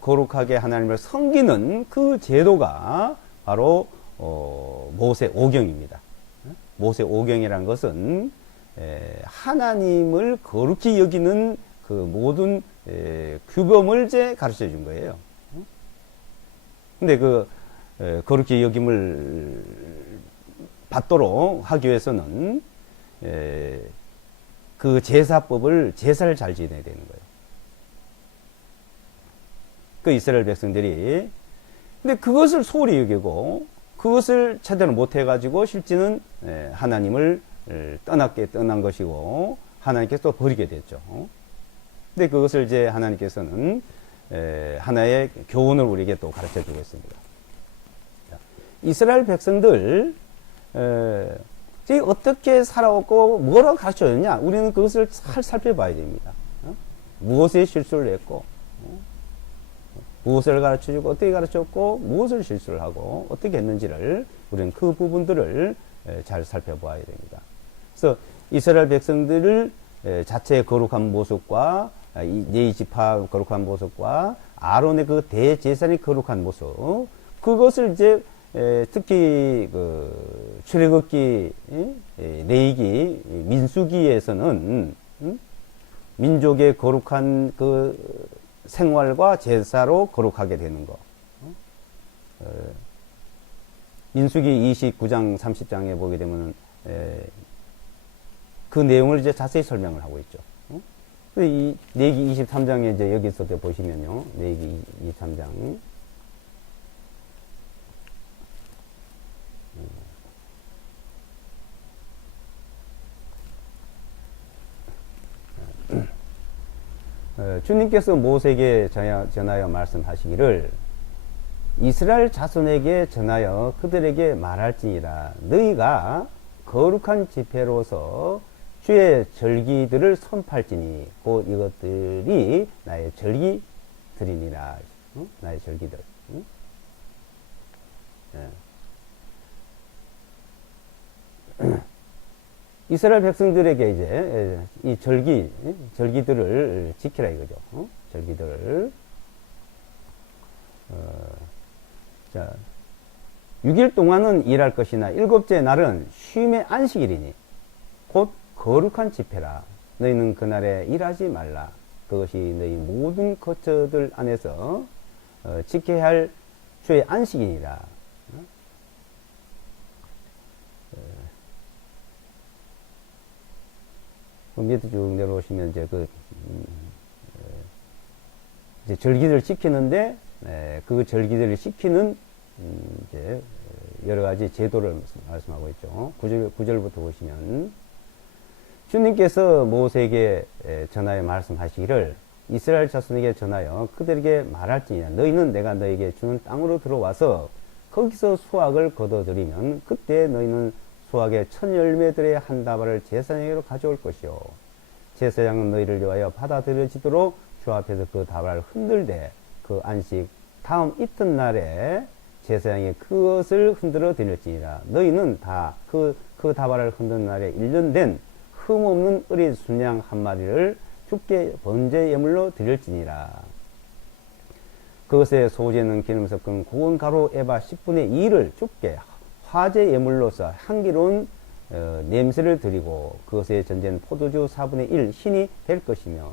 거룩하게 하나님을 섬기는 그 제도가 바로 모세 오경입니다. 모세 오경이라는 것은 하나님을 거룩히 여기는 그 모든 규범을 이제 가르쳐 준 거예요. 근데 그 거룩히 여김을 받도록 하기 위해서는 그 제사법을, 제사를 잘 지내야 되는 거예요. 그 이스라엘 백성들이. 근데 그것을 소홀히 여기고 그것을 제대로 못해가지고 실제는 하나님을 떠난 것이고 하나님께서 또 버리게 됐죠. 근데 그것을 이제 하나님께서는 하나의 교훈을 우리에게 또 가르쳐 주고 있습니다. 이스라엘 백성들 어떻게 살아왔고 뭐라고 가르쳐 줬냐, 우리는 그것을 잘 살펴봐야 됩니다. 무엇에 실수를 했고 무엇을 가르쳐 주고 어떻게 가르쳤고 무엇을 실수를 하고 어떻게 했는지를 우리는 그 부분들을 잘 살펴봐야 됩니다. 그래서 이스라엘 백성들을 자체의 거룩한 모습과 네 지파 거룩한 모습과 아론의 그 대제사장의 거룩한 모습, 그것을 이제 특히 그 출애굽기, 레위기, 민수기에서는 민족의 거룩한 그 생활과 제사로 거룩하게 되는 거. 민수기 29장 30장에 보게 되면 그 내용을 이제 자세히 설명을 하고 있죠. 이 레위기 23장에 이제 여기서도 보시면요. 레위기 23장. 주님께서 모세에게 전하여 말씀하시기를 이스라엘 자손에게 전하여 그들에게 말할지니라. 너희가 거룩한 집회로서 주의 절기들을 선팔지니 곧 이것들이 나의 절기들이니라. 나의 절기들. 이스라엘 백성들에게 이제 이 절기들을 지키라 이거죠. 절기들을. 자, 6일 동안은 일할 것이나 일곱째 날은 쉼의 안식일이니 곧 거룩한 집회라. 너희는 그날에 일하지 말라. 그것이 너희 모든 거처들 안에서 지켜야 할 주의 안식이니라. 밑에 쭉 내려오시면 이제 절기들을 지키는데 그 절기들을 지키는 이제 여러 가지 제도를 말씀하고 있죠. 9절부터 보시면 주님께서 모세에게 전하여 말씀하시기를 이스라엘 자손에게 전하여 그들에게 말할지니라. 너희는 내가 너에게 주는 땅으로 들어와서 거기서 수확을 거둬들이면 그때 너희는 수확의 첫 열매들의 한 다발을 제사장에게로 가져올 것이요. 제사장은 너희를 위하여 받아들여지도록 주 앞에서 그 다발을 흔들되 그 안식 다음 이튿날에 제사장이 그것을 흔들어 드릴지니라. 너희는 다 그 다발을 흔든 날에 1년 된 흠없는 어린 순양 한 마리를 주께 번제 예물로 드릴지니라. 그것의 소재는 기름 섞은 고운 가루 에바 10분의 2를 주께 화제 예물로서 향기로운 냄새를 드리고 그것에 전제는 포도주 4분의 1 흰이 될 것이며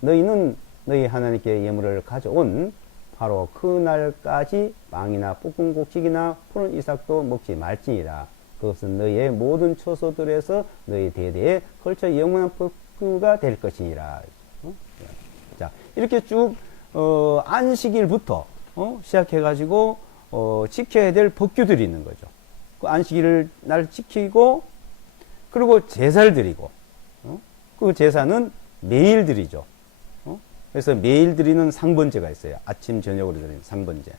너희는 너희 하나님께 예물을 가져온 바로 그날까지 빵이나 볶은 곡식이나 푸른 이삭도 먹지 말지니라. 그것은 너희의 모든 처소들에서 너희 대대에 걸쳐 영원한 법규가 될 것이니라. 자, 이렇게 쭉 안식일부터 시작해가지고 지켜야 될 법규들이 있는 거죠. 그 안식일을 날 지키고 그리고 제사를 드리고 그 제사는 매일 드리죠. 그래서 매일 드리는 상번제가 있어요. 아침 저녁으로 드리는 상번제.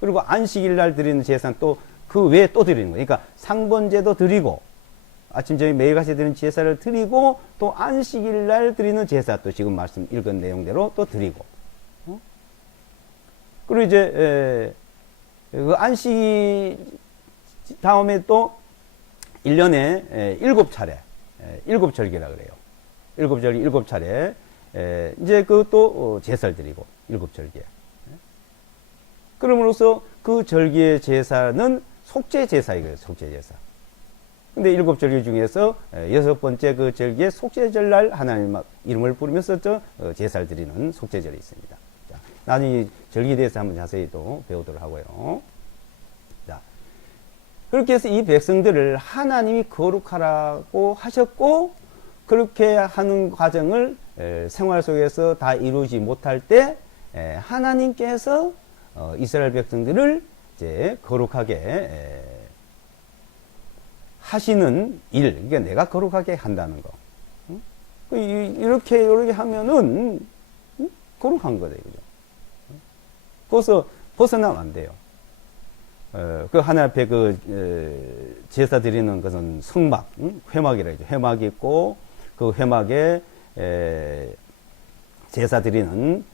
그리고 안식일 날 드리는 제사는 또 그 외에 또 드리는 거예요. 그러니까 상번제도 드리고 아침 저녁 매일같이 드리는 제사를 드리고 또 안식일 날 드리는 제사 또 지금 말씀 읽은 내용대로 또 드리고 그리고 이제 그 안식 다음에 또 1년에 7차례 7절기라 그래요. 7절기 7차례 이제 그것도 제사를 드리고 7절기에 그럼으로써 그 절기의 제사는 속죄 제사이거든요. 속죄 제사. 근데 7절기 중에서 6번째 그 절기에 속죄절날 하나님 이름을 부르면서 제사를 드리는 속죄절이 있습니다. 자, 나중에 절기에 대해서 한번 자세히 또 배우도록 하고요. 자, 그렇게 해서 이 백성들을 하나님이 거룩하라고 하셨고 그렇게 하는 과정을 생활 속에서 다 이루지 못할 때 하나님께서 이스라엘 백성들을 이제 거룩하게 하시는 일, 그러니까 내가 거룩하게 한다는 거. 이렇게 하면은 거룩한 거다 이거죠. 거기서 벗어나면 안 돼요. 그 하나님 앞에 제사 드리는 것은 성막, 회막이라 하죠. 회막이 있고 그 회막에 제사 드리는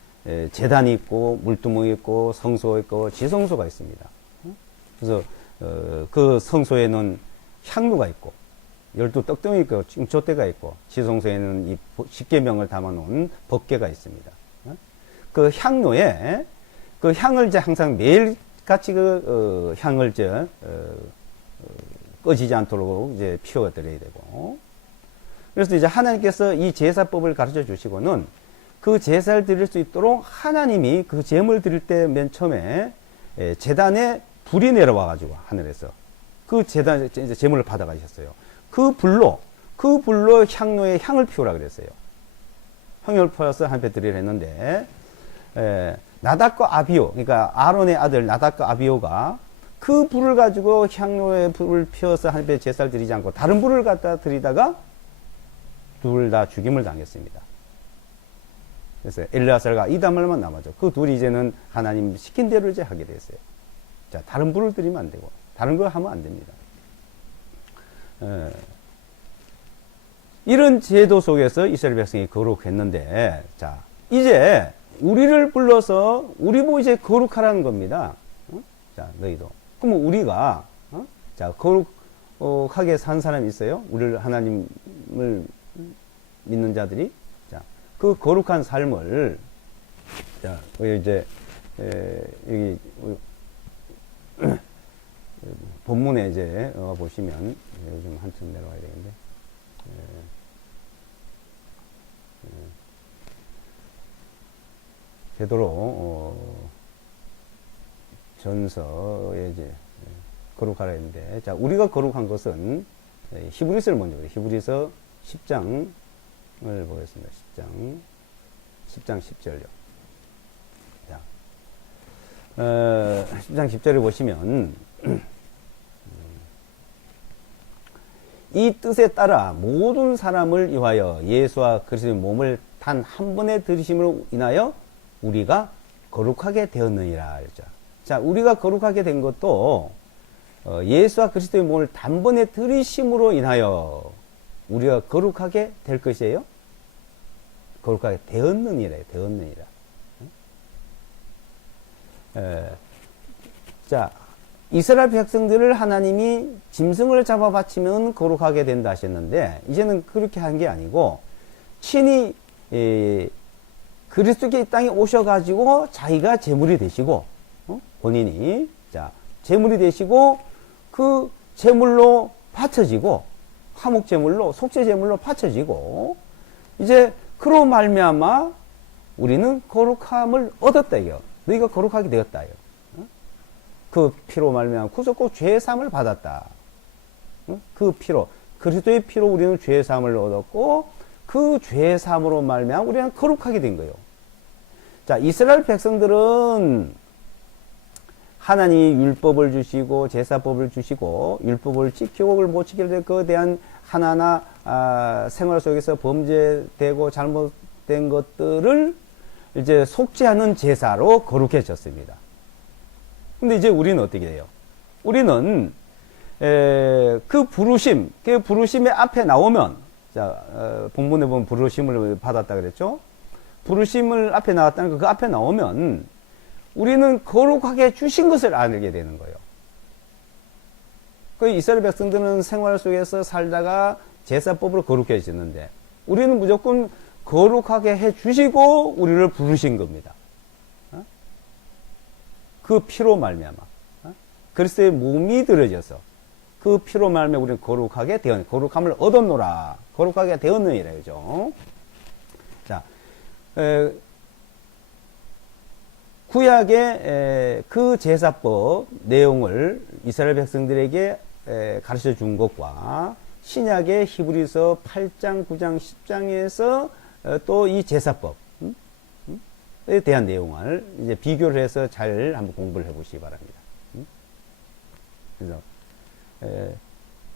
제단이 있고 물두멍이 있고 성소가 있고 지성소가 있습니다. 그래서 그 성소에는 향루가 있고 12떡덩이 있고 징초대가 있고 지성소에는 이 십계명을 담아놓은 법궤가 있습니다. 그 향로에 그 향을 이제 항상 매일 같이 그 향을 꺼지지 않도록 이제 피워드려야 되고 그래서 이제 하나님께서 이 제사법을 가르쳐 주시고는 그 제사를 드릴 수 있도록 하나님이 그 제물 드릴 때 맨 처음에 제단에 불이 내려와 가지고 하늘에서 그 제단에 이제 제물을 받아가셨어요. 그 불로 향로에 향을 피우라 그랬어요. 향을 피워서 하나님께 드리려 했는데 나답과 아비오, 그러니까 아론의 아들 나답과 아비오가 그 불을 가지고 향로에 불을 피워서 하나님께 제사를 드리지 않고 다른 불을 갖다 드리다가 둘 다 죽임을 당했습니다. 그래서 엘르아살과 이다말만 남았죠. 그 둘이 이제는 하나님 시킨 대로 이제 하게 됐어요. 자, 다른 불을 드리면 안 되고 다른 거 하면 안 됩니다. 이런 제도 속에서 이스라엘 백성이 거룩했는데, 자, 이제 우리를 불러서 우리 보고 이제 거룩하라는 겁니다. 자, 너희도. 그럼 우리가 자, 거룩하게 산 사람이 있어요? 우리를 하나님을 믿는 자들이. 자, 그 거룩한 삶을, 자, 이제 여기 본문에 이제 보시면 좀 한참 내려와야 되겠는데. 되도록 전서에 이제 거룩하라 했는데, 자, 우리가 거룩한 것은 히브리서를 먼저 보세요. 히브리서 10장을 보겠습니다. 10장 10절요. 자, 10장 10절을 보시면 이 뜻에 따라 모든 사람을 위하여 예수와 그리스도의 몸을 단 한 번에 들이심으로 인하여 우리가 거룩하게 되었느니라 했죠. 자, 우리가 거룩하게 된 것도 예수와 그리스도의 몸을 단번에 들이심으로 인하여 우리가 거룩하게 될 것이에요. 거룩하게 되었느니라. 자, 이스라엘 백성들을 하나님이 짐승을 잡아 바치면 거룩하게 된다 하셨는데, 이제는 그렇게 한 게 아니고 친히 그리스도께 이 땅에 오셔가지고 자기가 제물이 되시고, 본인이, 자, 제물이 되시고, 그 제물로 바쳐지고, 화목 제물로, 속죄 제물로 바쳐지고, 이제, 그로 말미암아 우리는 거룩함을 얻었다, 이거. 너희가 거룩하게 되었다, 이거. 그 피로 말미암아 구속고 죄사함을 받았다. 그 피로, 그리스도의 피로 우리는 죄사함을 얻었고, 그 죄사함으로 말미암아 우리는 거룩하게 된 거예요. 자, 이스라엘 백성들은 하나님이 율법을 주시고 제사법을 주시고 율법을 지키고 그걸 못 지킬 때 그에 대한 하나하나 생활 속에서 범죄되고 잘못된 것들을 이제 속죄하는 제사로 거룩해졌습니다. 근데 이제 우리는 어떻게 돼요? 우리는 그 부르심의 앞에 나오면, 자, 본문에 보면 부르심을 받았다 그랬죠? 부르심을 앞에 나왔다는 거, 그 앞에 나오면 우리는 거룩하게 주신 것을 알게 되는 거예요. 그 이스라엘 백성들은 생활 속에서 살다가 제사법으로 거룩해졌는데, 우리는 무조건 거룩하게 해 주시고 우리를 부르신 겁니다. 그 피로 말미암아 그리스도의 몸이 들어져서 그 피로 말미암아 우리는 거룩하게 되었, 거룩함을 얻었노라, 거룩하게 되었느니라, 그죠? 자, 구약의 그 제사법 내용을 이스라엘 백성들에게 가르쳐 준 것과 신약의 히브리서 8장, 9장, 10장에서 또 이 제사법 에 대한 내용을 이제 비교를 해서 잘 한번 공부를 해 보시기 바랍니다. 그래서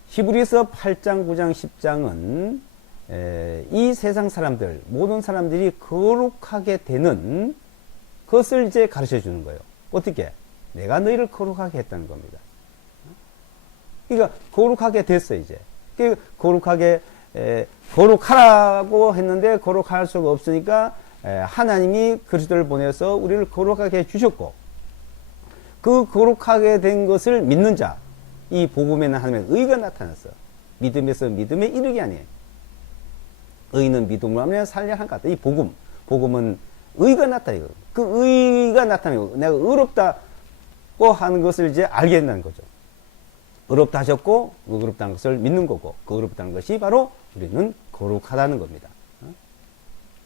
히브리서 8장, 9장, 10장은 이 세상 사람들, 모든 사람들이 거룩하게 되는 것을 이제 가르쳐 주는 거예요. 어떻게? 내가 너희를 거룩하게 했다는 겁니다. 그러니까 거룩하게 됐어, 이제. 거룩하라고 했는데 거룩할 수가 없으니까 하나님이 그리스도를 보내서 우리를 거룩하게 해주셨고, 그 거룩하게 된 것을 믿는 자, 이 복음에는 하나님의 의가 나타났어. 믿음에서 믿음에 이르게 아니에요. 의는 믿음으로 하면 살려 한 것 같다. 이 복음은 의가 나타나요. 그 의가 나타나요. 내가 의롭다고 하는 것을 이제 알게 된다는 거죠. 의롭다 하셨고, 의롭다는 것을 믿는 거고, 그 의롭다는 것이 바로 우리는 거룩하다는 겁니다.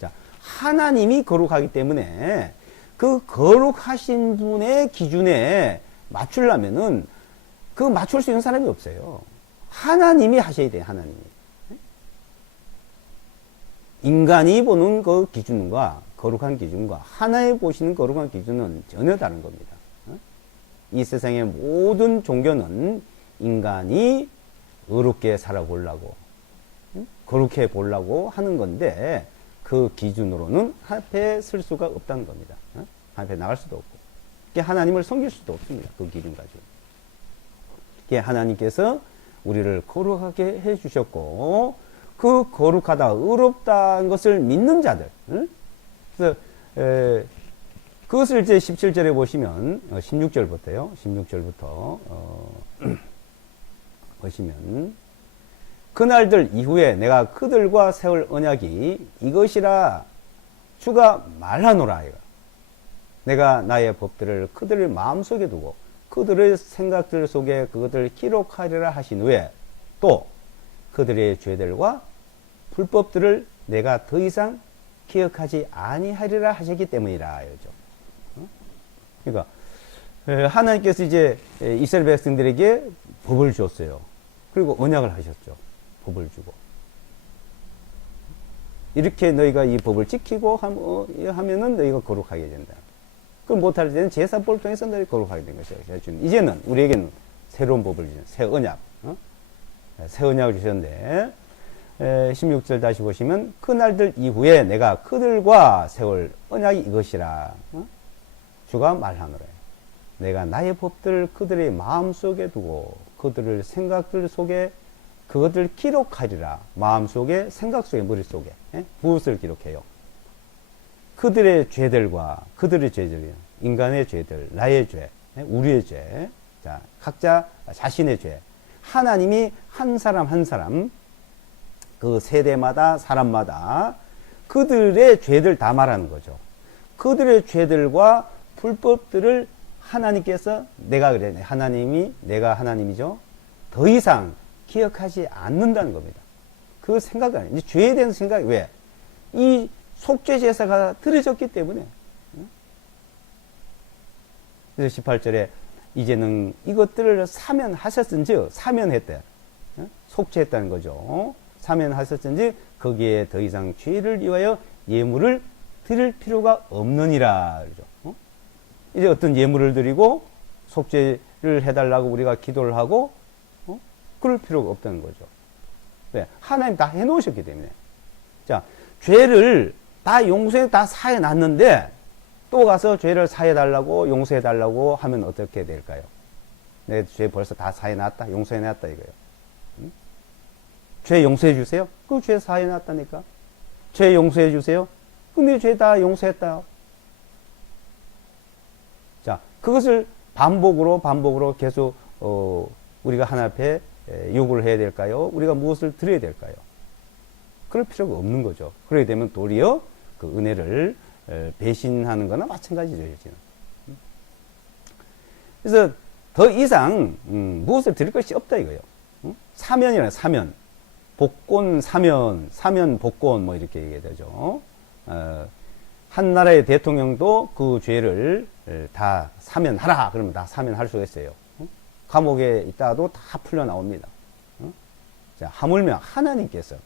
자, 하나님이 거룩하기 때문에 그 거룩하신 분의 기준에 맞추려면은 그 맞출 수 있는 사람이 없어요. 하나님이 하셔야 돼요, 하나님이. 인간이 보는 그 기준과 거룩한 기준과 하나님 보시는 거룩한 기준은 전혀 다른 겁니다. 이 세상의 모든 종교는 인간이 의롭게 살아보려고, 거룩해 보려고 하는 건데, 그 기준으로는 하나님에 쓸 수가 없다는 겁니다. 하나님에 나갈 수도 없고, 하나님을 섬길 수도 없습니다. 그 기준 가지고. 하나님께서 우리를 거룩하게 해주셨고, 그 거룩하다, 의롭다는 것을 믿는 자들, 그래서 그것을 이제 17절에 보시면 16절부터요. 16절부터 보시면 그날들 이후에 내가 그들과 세울 언약이 이것이라 주가 말하노라. 내가 나의 법들을 그들의 마음속에 두고 그들의 생각들 속에 그것을 기록하리라 하신 후에 또 그들의 죄들과 불법들을 내가 더 이상 기억하지 아니하리라 하셨기 때문이라. 그러니까 하나님께서 이제 이스라엘 백성들에게 법을 줬어요. 그리고 언약을 하셨죠. 법을 주고. 이렇게 너희가 이 법을 지키고 하면은 너희가 거룩하게 된다. 그럼 못할 때는 제사법을 통해서 너희 거룩하게 된 것이에요. 이제는 우리에게는 새로운 법을 주신 새 언약, 새 언약을 주셨는데 16절 다시 보시면 그날들 이후에 내가 그들과 세울 언약이 이것이라 주가 말하노라. 내가 나의 법들을 그들의 마음속에 두고 그들의 생각들 속에 그것을 기록하리라. 마음속에 생각 속에 머릿속에 무엇을 기록해요? 그들의 죄들과 그들의 죄들이요. 인간의 죄들, 나의 죄, 우리의 죄, 자, 각자 자신의 죄. 하나님이 한 사람 한 사람 그 세대마다 사람마다 그들의 죄들 다 말하는 거죠. 그들의 죄들과 불법들을 하나님께서 내가 그래 하나님이 내가 하나님이죠. 더 이상 기억하지 않는다는 겁니다. 그 생각이 아니에요. 죄에 대한 생각이 왜? 이 속죄 제사가 드려졌기 때문에. 그래서 18절에 이제는 이것들을 사면하셨은지 사면했대. 속죄했다는 거죠. 사면하셨은지 거기에 더 이상 죄를 위하여 예물을 드릴 필요가 없느니라. 그러죠. 이제 어떤 예물을 드리고 속죄를 해달라고 우리가 기도를 하고 그럴 필요가 없다는 거죠. 왜? 하나님 다 해놓으셨기 때문에. 자, 죄를 다 용서해 다 사해놨는데 또 가서 죄를 사해달라고 용서해달라고 하면 어떻게 될까요? 내 죄 벌써 다 사해놨다 용서해놨다 이거예요. 죄 용서해 주세요? 그 죄 사해놨다니까. 죄 용서해 주세요? 근데 죄 다 용서했다. 자, 그것을 반복으로 계속 우리가 하나님 앞에 요구를 해야 될까요? 우리가 무엇을 드려야 될까요? 그럴 필요가 없는 거죠. 그러게 되면 도리어 그 은혜를 배신하는 거나 마찬가지죠. 그래서 더 이상 무엇을 드릴 것이 없다 이거예요. 사면이라 사면, 복권 사면, 사면 복권 뭐 이렇게 얘기해야 되죠. 한 나라의 대통령도 그 죄를 다 사면하라 그러면 다 사면할 수가 있어요. 감옥에 있다가도 다 풀려 나옵니다. 자, 하물며 하나님께서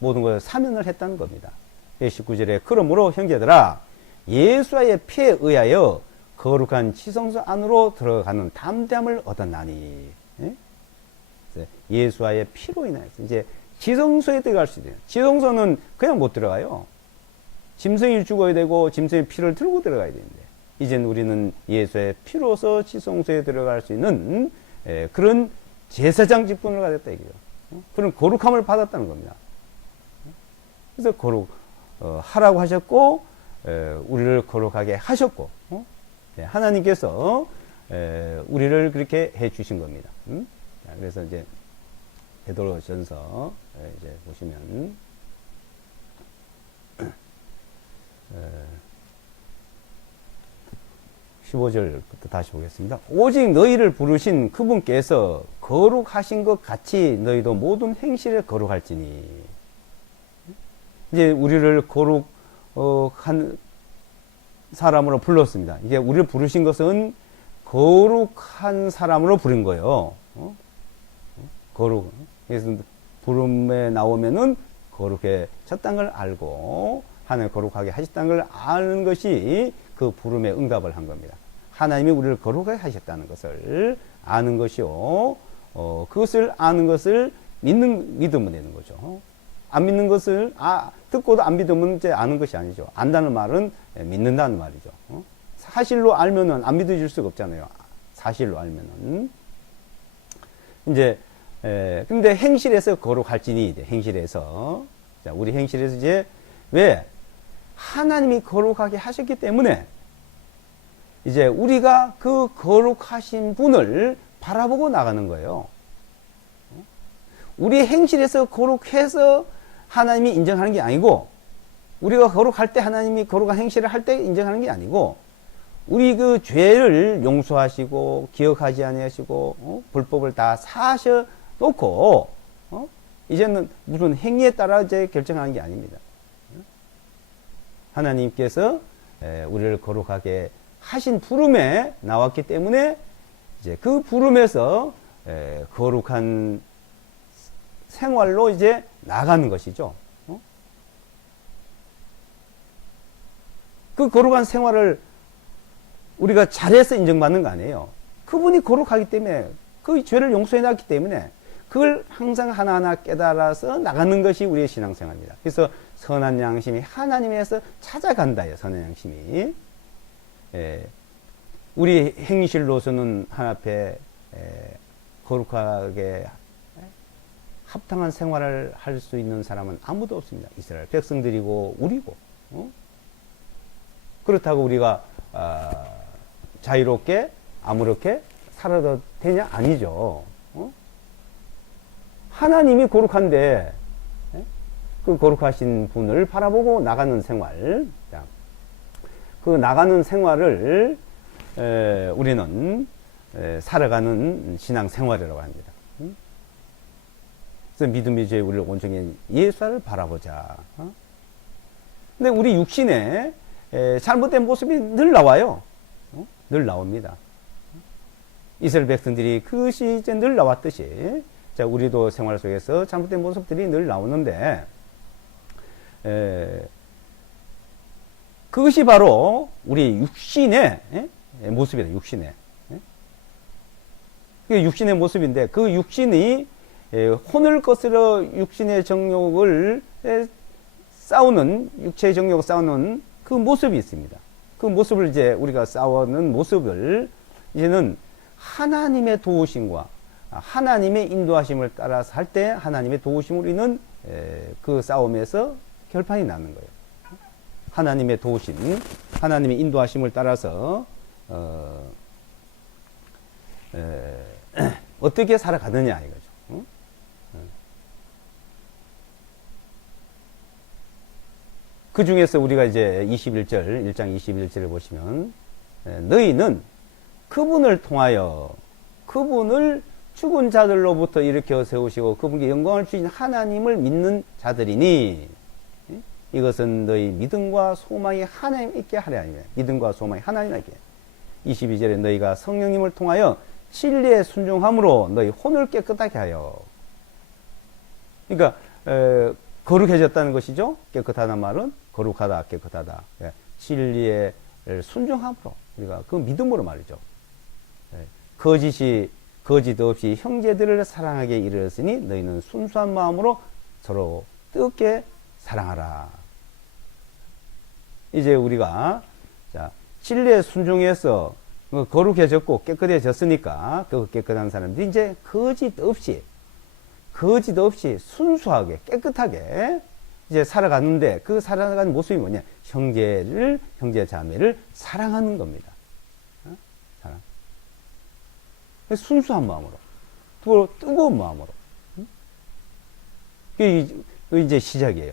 모든 것을 사면을 했다는 겁니다. 19절에 그러므로 형제들아 예수의 피에 의하여 거룩한 지성소 안으로 들어가는 담대함을 얻었나니. 예수의 피로 인하여 이제 지성소에 들어갈 수 있어요. 지성소는 그냥 못 들어가요. 짐승이 죽어야 되고 짐승의 피를 들고 들어가야 되는데 이제는 우리는 예수의 피로서 지성소에 들어갈 수 있는 그런 제사장 직분을 가졌다 이거예요. 그런 거룩함을 받았다는 겁니다. 그래서 하라고 하셨고 우리를 거룩하게 하셨고 하나님께서 우리를 그렇게 해 주신 겁니다. 그래서 이제 베드로전서 이제 보시면 15절부터 다시 보겠습니다. 오직 너희를 부르신 그분께서 거룩하신 것 같이 너희도 모든 행실에 거룩할지니. 이제 우리를 거룩한 사람으로 불렀습니다. 이게 우리를 부르신 것은 거룩한 사람으로 부른 거예요. 거룩. 그래서 부름에 나오면은 거룩해졌다는 걸 알고 하나님 거룩하게 하셨다는 걸 아는 것이 그 부름에 응답을 한 겁니다. 하나님이 우리를 거룩하게 하셨다는 것을 아는 것이요. 그것을 아는 것을 믿으면 되는 거죠. 안 믿는 것을 듣고도 안 믿으면 이제 아는 것이 아니죠. 안다는 말은 믿는다는 말이죠. 사실로 알면은 안 믿어질 수가 없잖아요. 사실로 알면은. 이제 근데 행실에서 거룩할지니 행실에서 자, 우리 행실에서 이제 왜 하나님이 거룩하게 하셨기 때문에 이제 우리가 그 거룩하신 분을 바라보고 나가는 거예요. 우리 행실에서 거룩해서 하나님이 인정하는 게 아니고, 우리가 거룩할 때 하나님이 거룩한 행실을 할 때 인정하는 게 아니고, 우리 그 죄를 용서하시고 기억하지 아니하시고 불법을 다 사셔 놓고 이제는 무슨 행위에 따라 이제 결정하는 게 아닙니다. 하나님께서 우리를 거룩하게 하신 부름에 나왔기 때문에 이제 그 부름에서 거룩한 생활로 이제 나가는 것이죠. 그 거룩한 생활을 우리가 잘해서 인정받는 거 아니에요. 그분이 거룩하기 때문에, 그 죄를 용서해 놨기 때문에 그걸 항상 하나하나 깨달아서 나가는 것이 우리의 신앙생활입니다. 그래서 선한 양심이 하나님에서 찾아간다요. 선한 양심이. 우리 행실로서는 하나님 앞에 거룩하게 합당한 생활을 할 수 있는 사람은 아무도 없습니다. 이스라엘 백성들이고 우리고. 그렇다고 우리가 자유롭게 아무렇게 살아도 되냐? 아니죠. 하나님이 거룩한데 그 거룩하신 분을 바라보고 나가는 생활, 그 나가는 생활을 우리는 살아가는 신앙생활이라고 합니다. 그래서 믿음의 죄 우리를 온전히 예수를 바라보자. 근데 우리 육신에 잘못된 모습이 늘 나와요. 늘 나옵니다. 이스라엘 백성들이 그것이 이제 늘 나왔듯이, 자, 우리도 생활 속에서 잘못된 모습들이 늘 나오는데, 그것이 바로 우리 육신의 모습이다, 육신의. 그 육신의 모습인데, 그 육신이 혼을 거스러 육신의 정욕을 싸우는, 육체의 정욕을 싸우는 그 모습이 있습니다. 그 모습을 이제 우리가 싸우는 모습을 이제는 하나님의 도우심과 하나님의 인도하심을 따라서 할 때 하나님의 도우심으로 우리는 그 싸움에서 결판이 나는 거예요. 하나님의 도우심, 하나님의 인도하심을 따라서 어떻게 살아가느냐 이거죠. 그 중에서 우리가 이제 21절, 1장 21절을 보시면, 너희는 그분을 통하여 그분을 죽은 자들로부터 일으켜 세우시고 그분께 영광을 주신 하나님을 믿는 자들이니, 이것은 너희 믿음과 소망이 하나님 있게 하려 함이라. 믿음과 소망이 하나님 있게. 22절에 너희가 성령님을 통하여 진리에 순종함으로 너희 혼을 깨끗하게 하여. 그러니까 거룩해졌다는 것이죠. 깨끗하다는 말은 거룩하다, 깨끗하다. 진리에 순종함으로, 우리가 그 믿음으로 말이죠. 거짓 없이 형제들을 사랑하게 이르렀으니 너희는 순수한 마음으로 서로 뜨겁게 사랑하라. 이제 우리가 자, 진리에 순종해서 거룩해졌고 깨끗해졌으니까 그 깨끗한 사람들이 이제 거짓 없이 순수하게 깨끗하게 이제 살아가는데, 그 살아가는 모습이 뭐냐? 형제 자매를 사랑하는 겁니다. 사랑. 순수한 마음으로, 또 뜨거운 마음으로. 그게 이제 시작이에요.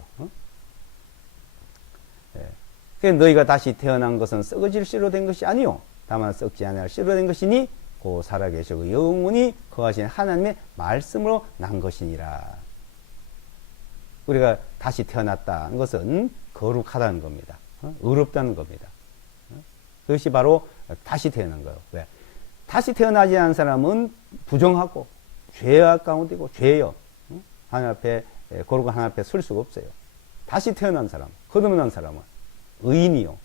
너희가 다시 태어난 것은 썩어질 씨로 된 것이 아니요 다만 썩지 아니할 씨로 된 것이니 곧 살아계시고 영원히 거하신 하나님의 말씀으로 난 것이니라. 우리가 다시 태어났다는 것은 거룩하다는 겁니다. 의롭다는 겁니다. 그것이 바로 다시 태어난 거예요. 왜? 다시 태어나지 않은 사람은 부정하고 죄악 가운데고 죄여. 하나님 앞에, 거룩한 하나님 앞에 설 수가 없어요. 다시 태어난 사람, 거듭난 사람은 의인이요.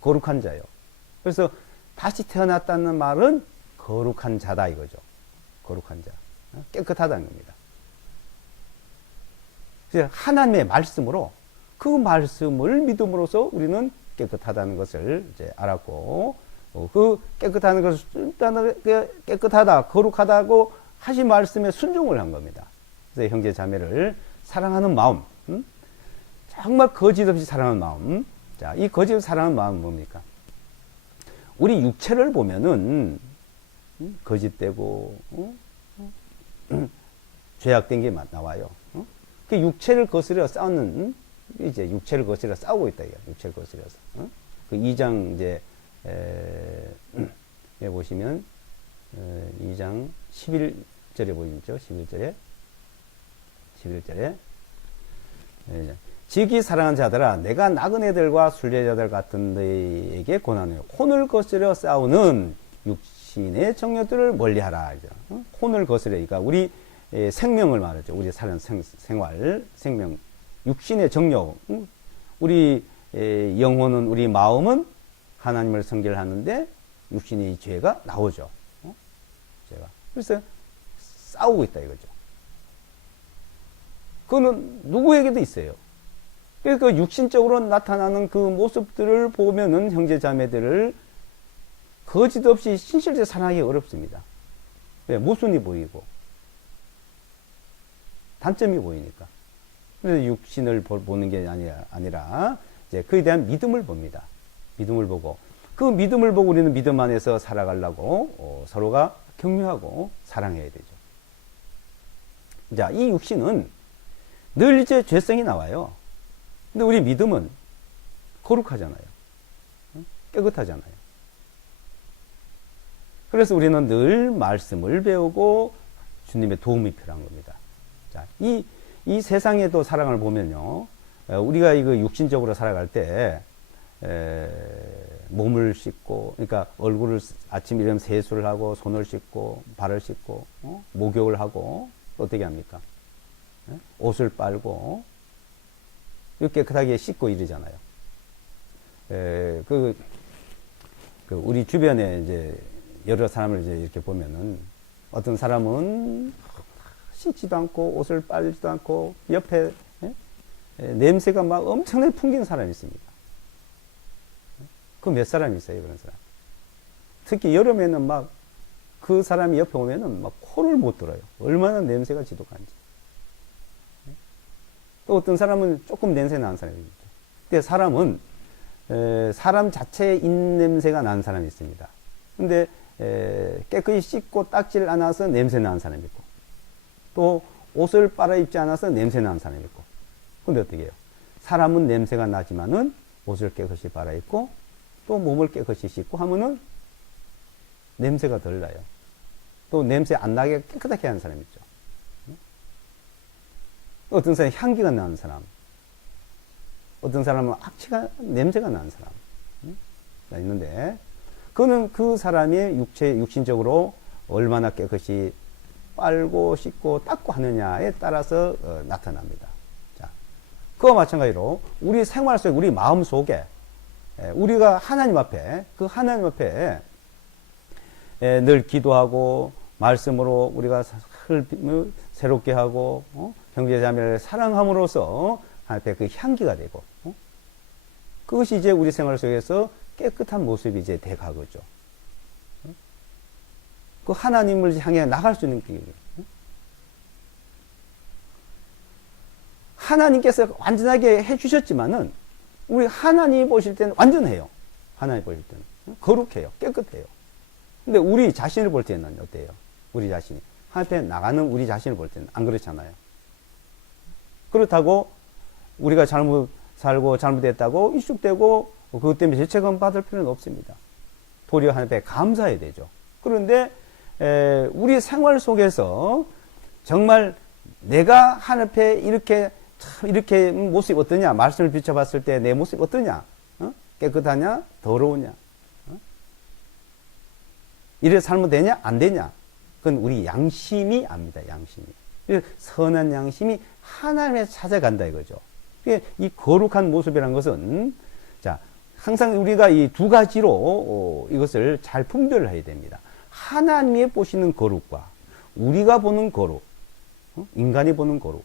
거룩한 자요. 그래서 다시 태어났다는 말은 거룩한 자다 이거죠. 거룩한 자. 깨끗하다는 겁니다. 그래서 하나님의 말씀으로 그 말씀을 믿음으로써 우리는 깨끗하다는 것을 이제 알았고, 그 깨끗한 것을 깨끗하다, 거룩하다고 하신 말씀에 순종을 한 겁니다. 그래서 형제 자매를 사랑하는 마음, 정말 거짓 없이 사랑하는 마음. 자, 이 거짓 없이 사랑하는 마음은 뭡니까? 우리 육체를 보면은 거짓되고 죄악된 게 나와요. 그 육체를 거스려 싸우는, 이제 육체를 거스려 싸우고 있다 이거. 육체를 거스려서. 그 2장 이제 보시면 2장 11절에 보이죠. 11절에 지기 사랑하는 자들아, 내가 나그네들과 순례자들 같은 너희에게 권하노니 혼을 거스려 싸우는 육신의 정욕들을 멀리하라. 혼을 거스려, 그러니까 우리 생명을 말하죠. 우리 사는 생활, 생명, 육신의 정욕. 우리 영혼은, 우리 마음은 하나님을 성결 하는데 육신의 죄가 나오죠. 죄가. 그래서 싸우고 있다 이거죠. 그거는 누구에게도 있어요. 그래서 그 육신적으로 나타나는 그 모습들을 보면은 형제 자매들을 거짓 없이 신실하게 사랑하기 어렵습니다. 왜? 모순이 보이고 단점이 보이니까. 그래서 육신을 보는 게 아니라 이제 그에 대한 믿음을 봅니다. 믿음을 보고, 그 믿음을 보고 우리는 믿음 안에서 살아가려고 서로가 격려하고 사랑해야 되죠. 자, 이 육신은 늘 이제 죄성이 나와요. 근데 우리 믿음은 거룩하잖아요. 깨끗하잖아요. 그래서 우리는 늘 말씀을 배우고 주님의 도움이 필요한 겁니다. 자, 이 세상에도 사랑을 보면요. 우리가 이거 육신적으로 살아갈 때, 몸을 씻고, 그러니까 얼굴을 아침 일어나면 세수를 하고, 손을 씻고, 발을 씻고, 목욕을 하고, 어떻게 합니까? 옷을 빨고, 깨끗하게 씻고 이러잖아요. 우리 주변에 이제 여러 사람을 이제 이렇게 보면은 어떤 사람은 씻지도 않고 옷을 빨지도 않고 옆에 냄새가 막 엄청나게 풍기는 사람이 있습니다. 그 몇 사람이 있어요, 그런 사람. 특히 여름에는 막 그 사람이 옆에 오면은 막 코를 못 들어요. 얼마나 냄새가 지독한지. 또 어떤 사람은 조금 냄새 나는 사람이 있죠. 근데 사람은 사람 자체의 입냄새가 나는 사람이 있습니다. 근데 깨끗이 씻고 닦질 않아서 냄새 나는 사람이 있고, 또 옷을 빨아 입지 않아서 냄새 나는 사람이 있고. 근데 어떻게 해요? 사람은 냄새가 나지만은 옷을 깨끗이 빨아 입고 또 몸을 깨끗이 씻고 하면은 냄새가 덜 나요. 또 냄새 안 나게 깨끗하게 하는 사람이 있죠. 어떤 사람은 향기가 나는 사람, 어떤 사람은 악취가, 냄새가 나는 사람 있는데, 그거는 그 사람의 육신적으로 얼마나 깨끗이 빨고 씻고 닦고 하느냐에 따라서 나타납니다. 자, 그와 마찬가지로 우리 생활 속에, 우리 마음 속에, 우리가 하나님 앞에, 그 하나님 앞에 늘 기도하고 말씀으로 우리가 새롭게 하고 형제 자매를 사랑함으로써 하나님 앞에 그 향기가 되고, 그것이 이제 우리 생활 속에서 깨끗한 모습이 이제 돼가거죠. 그 하나님을 향해 나갈 수 있는 길이에요. 하나님께서 완전하게 해주셨지만은 우리 하나님 보실 때는 완전해요. 하나님 보실 때는 거룩해요, 깨끗해요. 근데 우리 자신을 볼 때는 어때요? 우리 자신이 하나님 앞에 나가는 우리 자신을 볼 때는 안 그렇잖아요. 그렇다고 우리가 잘못 살고 잘못했다고 이쑥되고 그것 때문에 죄책감 받을 필요는 없습니다. 도리어 하나님 앞에 감사해야 되죠. 그런데 우리 생활 속에서 정말 내가 하나님 앞에 이렇게 참 이렇게 모습이 어떠냐? 말씀을 비춰봤을 때 내 모습이 어떠냐? 깨끗하냐? 더러우냐? 이래 살면 되냐? 안 되냐? 그건 우리 양심이 압니다. 양심이. 선한 양심이 하나님에 찾아간다 이거죠. 이 거룩한 모습이라는 것은 자 항상 우리가 이 두 가지로 이것을 잘 분별을 해야 됩니다. 하나님이 보시는 거룩과 우리가 보는 거룩, 인간이 보는 거룩.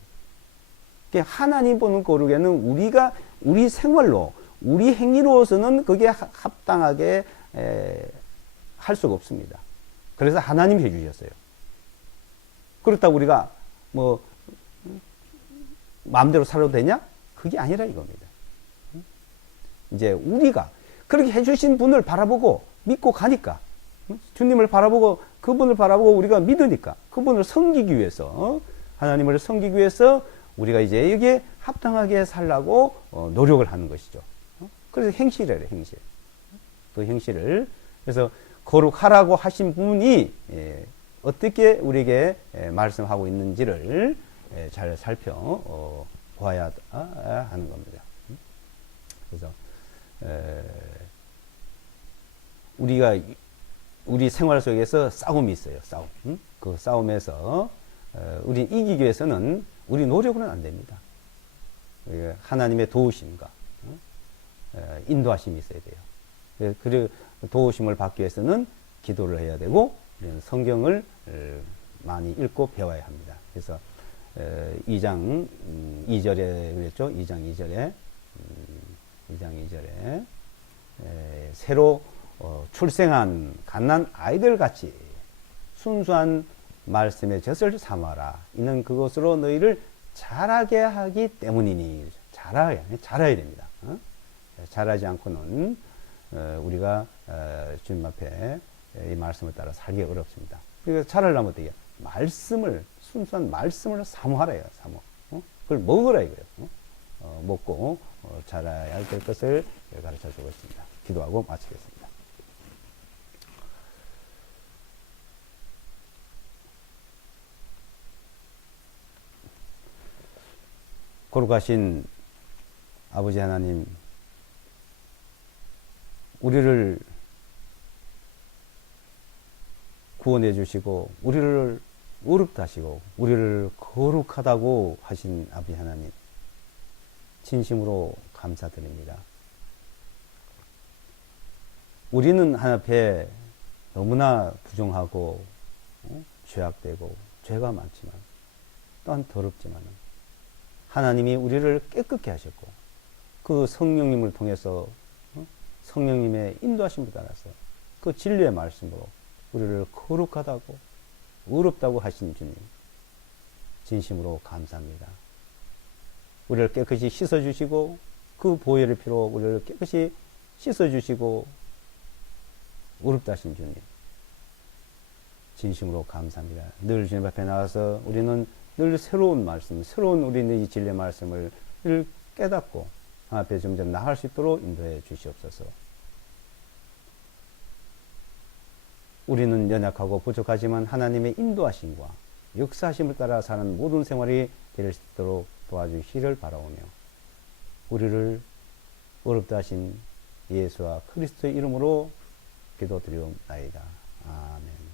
하나님 보는 거룩에는 우리가 우리 생활로 우리 행위로서는 그게 합당하게 할 수가 없습니다. 그래서 하나님이 해주셨어요. 그렇다고 우리가 뭐 마음대로 살아도 되냐? 그게 아니라 이겁니다. 이제 우리가 그렇게 해주신 분을 바라보고 믿고 가니까 주님을 바라보고 그분을 바라보고 우리가 믿으니까 그분을 섬기기 위해서 하나님을 섬기기 위해서 우리가 이제 여기에 합당하게 살라고 노력을 하는 것이죠. 그래서 행실이래요. 행실. 그 행실을 그래서 거룩하라고 하신 분이 어떻게 우리에게 말씀하고 있는지를 잘 살펴봐야 하는 겁니다. 그래서 우리가 우리 생활 속에서 싸움이 있어요. 싸움. 그 싸움에서 우리 이기기 위해서는 우리 노력으로는 안 됩니다. 하나님의 도우심과 인도하심이 있어야 돼요. 그 도우심을 받기 위해서는 기도를 해야 되고 성경을 많이 읽고 배워야 합니다. 그래서 2장 2절에 그랬죠. 2장 2절에 2장 2절에 새로 출생한 갓난 아이들 같이 순수한 말씀의 젖을 삼아라. 이는 그것으로 너희를 자라게 하기 때문이니. 자라야 됩니다. 자라지 않고는 우리가 주님 앞에 이 말씀을 따라 살기 어렵습니다. 그래서 자라려면 어떻게 말씀을 순수한 말씀을 사모하라요. 사모. 그걸 먹으라 이거예요. 먹고 자라야 될 것을 가르쳐 주고 있습니다. 기도하고 마치겠습니다. 거룩하신 아버지 하나님, 우리를 구원해 주시고 우리를 의롭다 하시고 우리를 거룩하다고 하신 아버지 하나님, 진심으로 감사드립니다. 우리는 하나님 앞에 너무나 부정하고 죄악되고 죄가 많지만 또한 더럽지만 하나님이 우리를 깨끗게 하셨고 그 성령님을 통해서 성령님의 인도하심을 따라서 그 진리의 말씀으로 우리를 거룩하다고 의롭다고 하신 주님, 진심으로 감사합니다. 우리를 깨끗이 씻어주시고 그 보혈의 피로 우리를 깨끗이 씻어주시고 의롭다 하신 주님, 진심으로 감사합니다. 늘 주님 앞에 나와서 우리는 늘 새로운 말씀, 새로운 우리의 이 진리의 말씀을 깨닫고 앞에 점점 나아갈 수 있도록 인도해 주시옵소서. 우리는 연약하고 부족하지만 하나님의 인도하심과 역사하심을 따라 사는 모든 생활이 될 수 있도록 도와주시기를 바라오며 우리를 어렵다 하신 예수와 그리스도의 이름으로 기도드리옵나이다. 아멘.